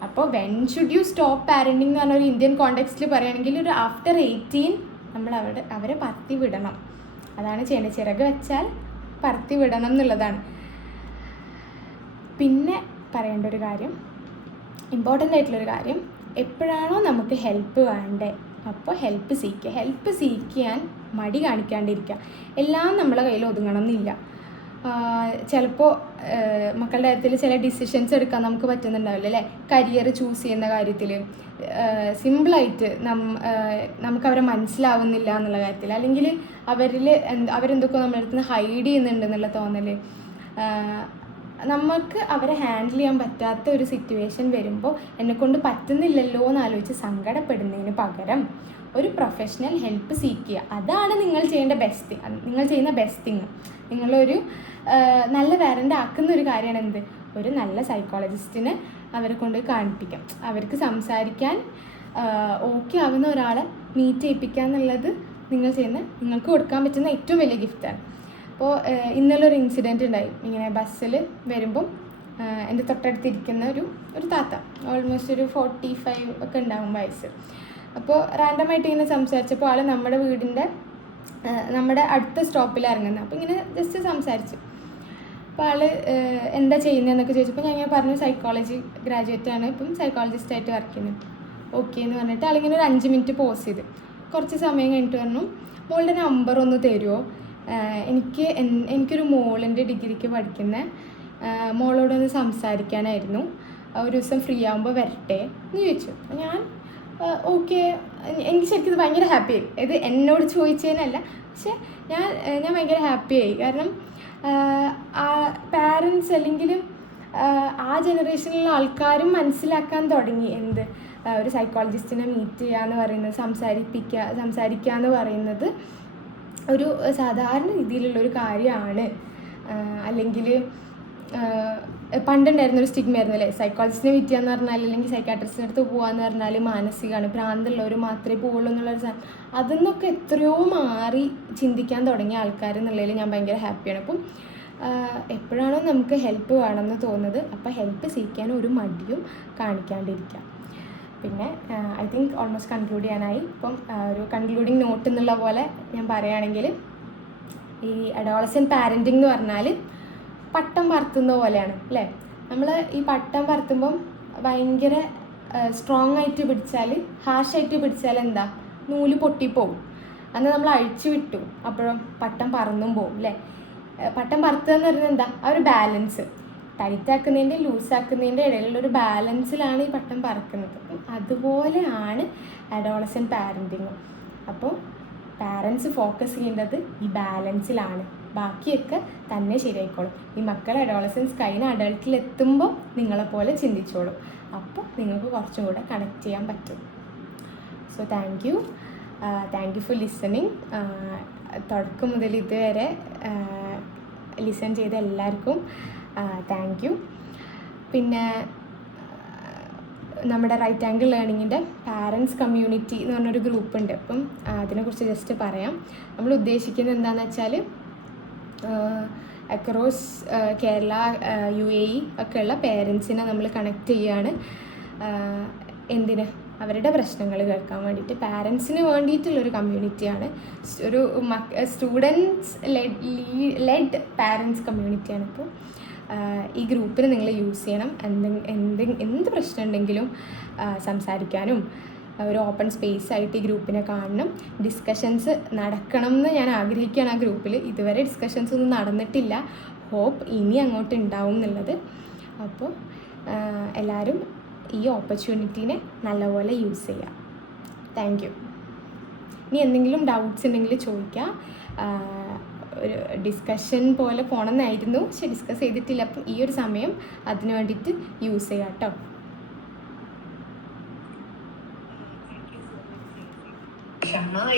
അപ്പോൾ when should you stop parenting എന്ന് പറഞ്ഞ ഒരു ഇന്ത്യൻ കോണ്ടെക്സ്റ്റിൽ പറയുകയാണെങ്കിൽ ഒരു ആഫ്റ്റർ 18 നമ്മൾ അവരെ പറത്തി വിടണം. അതാണ് ചെയ്യേണ്ടത്. ചിറക് വെച്ചാൽ പറത്തി വിടണം എന്നുള്ളതാണ്. പിന്നെ പറയേണ്ട ഒരു കാര്യം, ഇമ്പോർട്ടൻ്റ് ആയിട്ടുള്ളൊരു കാര്യം, എപ്പോഴാണോ നമുക്ക് ഹെൽപ്പ് വേണ്ടേ അപ്പോൾ ഹെൽപ്പ് സീക്കുക. ഹെൽപ്പ് സീക്കാൻ മടി കാണിക്കാണ്ടിരിക്കുക. എല്ലാം നമ്മളെ കയ്യിൽ ഒതുങ്ങണം എന്നില്ല. ചിലപ്പോൾ മക്കളുടെ കാര്യത്തിൽ ചില ഡിസിഷൻസ് എടുക്കാൻ നമുക്ക് പറ്റുന്നുണ്ടാവില്ല അല്ലേ. കരിയർ ചൂസ് ചെയ്യുന്ന കാര്യത്തിൽ സിമ്പിളായിട്ട് നമുക്ക് അവരെ മനസ്സിലാവുന്നില്ല എന്നുള്ള കാര്യത്തിൽ, അല്ലെങ്കിൽ അവരെന്തൊക്കെ നമ്മുടെ അടുത്ത് നിന്ന് ഹൈഡ് ചെയ്യുന്നുണ്ട് എന്നുള്ള തോന്നൽ, നമുക്ക് അവരെ ഹാൻഡിൽ ചെയ്യാൻ പറ്റാത്ത ഒരു സിറ്റുവേഷൻ വരുമ്പോൾ എന്നെക്കൊണ്ട് പറ്റുന്നില്ലല്ലോ എന്ന് ആലോചിച്ച് സങ്കടപ്പെടുന്നതിന് പകരം ഒരു പ്രൊഫഷണൽ ഹെൽപ്പ് സീക്കുക. അതാണ് നിങ്ങൾ ചെയ്യുന്ന ബെസ്റ്റ് തിങ്. നിങ്ങളൊരു നല്ല പാരൻ്റ് ആക്കുന്ന ഒരു കാര്യമാണ് എന്ത്, ഒരു നല്ല സൈക്കോളജിസ്റ്റിനെ അവരെ കൊണ്ട് കാണിപ്പിക്കാം. അവർക്ക് സംസാരിക്കാൻ ഓക്കെ ആവുന്ന ഒരാളെ മീറ്റ് ചെയ്യിപ്പിക്കുക എന്നുള്ളത് നിങ്ങൾക്ക് കൊടുക്കാൻ പറ്റുന്ന ഏറ്റവും വലിയ ഗിഫ്റ്റാണ്. അപ്പോൾ ഇന്നലൊരു ഇൻസിഡൻറ്റ് ഉണ്ടായി. ഇങ്ങനെ ബസ്സിൽ വരുമ്പം എൻ്റെ തൊട്ടടുത്തിരിക്കുന്ന ഒരു താത്ത, ഓൾമോസ്റ്റ് ഒരു 45 ഒക്കെ ഉണ്ടാകും വയസ്സ്. അപ്പോൾ റാൻഡമായിട്ട് ഇങ്ങനെ സംസാരിച്ചപ്പോൾ ആൾ നമ്മുടെ വീടിൻ്റെ നമ്മുടെ അടുത്ത സ്റ്റോപ്പിൽ ഇറങ്ങുന്നത്. അപ്പോൾ ഇങ്ങനെ ജസ്റ്റ് സംസാരിച്ചു. അപ്പോൾ ആൾ എന്താ ചെയ്യുന്നതെന്നൊക്കെ ചോദിച്ചപ്പോൾ ഞാൻ ഇങ്ങനെ പറഞ്ഞു സൈക്കോളജി ഗ്രാജുവേറ്റാണ്, ഇപ്പം സൈക്കോളജിസ്റ്റായിട്ട് വർക്ക് ചെയ്യുന്നത്. ഓക്കെ എന്ന് പറഞ്ഞിട്ട് ആളിങ്ങനെ ഒരു 5 മിനിറ്റ് പോസ് ചെയ്ത് കുറച്ച് സമയം കഴിഞ്ഞിട്ട് പറഞ്ഞു മോളുടെ നമ്പർ ഒന്ന് തരുമോ, എനിക്കൊരു മോളുണ്ട് ഡിഗ്രിക്ക് പഠിക്കുന്ന, മോളോടൊന്ന് സംസാരിക്കാനായിരുന്നു, ഒരു ദിവസം ഫ്രീ ആകുമ്പോൾ വരട്ടെ എന്ന് ചോദിച്ചു. അപ്പോൾ ഞാൻ ഓക്കെ, എനിക്ക് ശരിക്കും ഇത് ഭയങ്കര ഹാപ്പിയായി. ഇത് എന്നോട് ചോദിച്ചതിനല്ല, പക്ഷെ ഞാൻ ഭയങ്കര ഹാപ്പിയായി. കാരണം പാരൻസ് അല്ലെങ്കിൽ ആ ജനറേഷനിലുള്ള ആൾക്കാരും മനസ്സിലാക്കാൻ തുടങ്ങി എന്ത് ഒരു സൈക്കോളജിസ്റ്റിനെ മീറ്റ് ചെയ്യുക എന്ന് പറയുന്നത്, സംസാരിക്കുക എന്ന് പറയുന്നത് ഒരു സാധാരണ രീതിയിലുള്ളൊരു കാര്യമാണ്. അല്ലെങ്കിൽ പണ്ടുണ്ടായിരുന്നൊരു സ്റ്റിഗ്മ ആയിരുന്നു അല്ലേ, സൈക്കോളജിസ്റ്റിനെ മീറ്റ് ചെയ്യാന്ന് പറഞ്ഞാൽ അല്ലെങ്കിൽ സൈക്കാട്രിസ്റ്റിൻ്റെ അടുത്ത് പോകാമെന്ന് പറഞ്ഞാൽ മാനസികമാണ്, ഭ്രാന്തുള്ളവർ മാത്രമേ പോവുള്ളൂ എന്നുള്ളൊരു സാധനം. അതിന്നൊക്കെ എത്രയോ മാറി ചിന്തിക്കാൻ തുടങ്ങിയ ആൾക്കാർ എന്നുള്ളതിൽ ഞാൻ ഭയങ്കര ഹാപ്പിയാണ്. അപ്പം എപ്പോഴാണോ നമുക്ക് ഹെൽപ്പ് വേണമെന്ന് തോന്നുന്നത് അപ്പോൾ ഹെൽപ്പ് സീക്കാൻ ഒരു മടിയും കാണിക്കാണ്ടിരിക്കാം. പിന്നെ ഐ തിങ്ക് ഓൾമോസ്റ്റ് കൺക്ലൂഡ് ചെയ്യാനായി. ഇപ്പം ഒരു കൺക്ലൂഡിങ് നോട്ട് എന്നുള്ള പോലെ ഞാൻ പറയുകയാണെങ്കിൽ, ഈ അഡോളസെൻ്റ് പാരൻറ്റിംഗ് എന്ന് പറഞ്ഞാൽ പട്ടം പറത്തുന്ന പോലെയാണ് അല്ലേ. നമ്മൾ ഈ പട്ടം പറത്തുമ്പം ഭയങ്കര സ്ട്രോങ് ആയിട്ട് പിടിച്ചാൽ, ഹാർഷായിട്ട് പിടിച്ചാൽ എന്താ, നൂല് പൊട്ടിപ്പോവും. അന്ന് നമ്മൾ അഴിച്ചു വിട്ടു, അപ്പോഴും പട്ടം പറന്നും പോവും അല്ലേ. പട്ടം പറത്തുക എന്ന് പറയുന്നത് എന്താ, ആ ഒരു ബാലൻസ്, ടൈറ്റാക്കുന്നതിൻ്റെ ലൂസാക്കുന്നതിൻ്റെ ഇടയിലുള്ളൊരു ബാലൻസിലാണ് ഈ പട്ടം പറക്കുന്നത്. അപ്പം അതുപോലെയാണ് അഡോളസെൻ്റ് പാരൻറ്റിങ്ങും. അപ്പോൾ പാരൻസ് ഫോക്കസ് ചെയ്യേണ്ടത് ഈ ബാലൻസിലാണ്, ബാക്കിയൊക്കെ തന്നെ ശരിയായിക്കോളും. ഈ മക്കൾ അഡോളസൻസ് കഴിഞ്ഞ അഡൾട്ടിലെത്തുമ്പോൾ നിങ്ങളെപ്പോലെ ചിന്തിച്ചോളും. അപ്പോൾ നിങ്ങൾക്ക് കുറച്ചും കൂടെ കണക്ട് ചെയ്യാൻ പറ്റും. So thank you for listening. തുടക്കം മുതൽ ഇതുവരെ ലിസൺ ചെയ്ത എല്ലാവർക്കും താങ്ക് യു. പിന്നെ നമ്മുടെ റൈറ്റ് ആംഗിൾ ലേണിങ്ങിൻ്റെ പാരൻസ് കമ്മ്യൂണിറ്റി എന്ന് പറഞ്ഞൊരു ഗ്രൂപ്പുണ്ട്. അപ്പം അതിനെക്കുറിച്ച് ജസ്റ്റ് പറയാം. നമ്മൾ ഉദ്ദേശിക്കുന്നത് എന്താണെന്ന് വെച്ചാൽ അക്രോസ് കേരള, UAE ഒക്കെയുള്ള പേരൻസിനെ നമ്മൾ കണക്ട് ചെയ്യുകയാണ്. എന്തിന്, അവരുടെ പ്രശ്നങ്ങൾ കേൾക്കാൻ വേണ്ടിയിട്ട്. പാരൻസിന് വേണ്ടിയിട്ടുള്ളൊരു കമ്മ്യൂണിറ്റിയാണ്, ഒരു സ്റ്റുഡൻസ് ലെഡ് പാരൻസ് കമ്മ്യൂണിറ്റിയാണ്. ഇപ്പോൾ ഈ ഗ്രൂപ്പിന് നിങ്ങൾ യൂസ് ചെയ്യണം. എന്ത് പ്രശ്നം ഉണ്ടെങ്കിലും സംസാരിക്കാനും ഒരു ഓപ്പൺ സ്പേസ് ആയിട്ട് ഈ ഗ്രൂപ്പിനെ കാണണം. ഡിസ്കഷൻസ് നടക്കണം എന്ന് ഞാൻ ആഗ്രഹിക്കുകയാണ് ആ ഗ്രൂപ്പിൽ. ഇതുവരെ ഡിസ്കഷൻസ് ഒന്നും നടന്നിട്ടില്ല. ഹോപ്പ് ഇനി അങ്ങോട്ട് ഉണ്ടാവും എന്നുള്ളത്. അപ്പോൾ എല്ലാവരും ഈ ഓപ്പർച്യൂണിറ്റീനെ നല്ലപോലെ യൂസ് ചെയ്യാം. Thank you. ഇനി എന്തെങ്കിലും ഡൗട്ട്സ് ഉണ്ടെങ്കിൽ ചോദിക്കുക. ഒരു ഡിസ്കഷൻ പോലെ പോകണമെന്നായിരുന്നു, പക്ഷെ ഡിസ്കസ് ചെയ്തിട്ടില്ല. അപ്പം ഈ ഒരു സമയം അതിന് വേണ്ടിയിട്ട് യൂസ് ചെയ്യാം കേട്ടോ.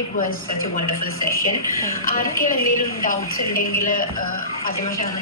It was such a wonderful session. ആർക്കെങ്കിലും എന്തെങ്കിലും ഡൗട്ട്സ് ഉണ്ടെങ്കിൽ ഫാത്തിമ ഷാമിനോട്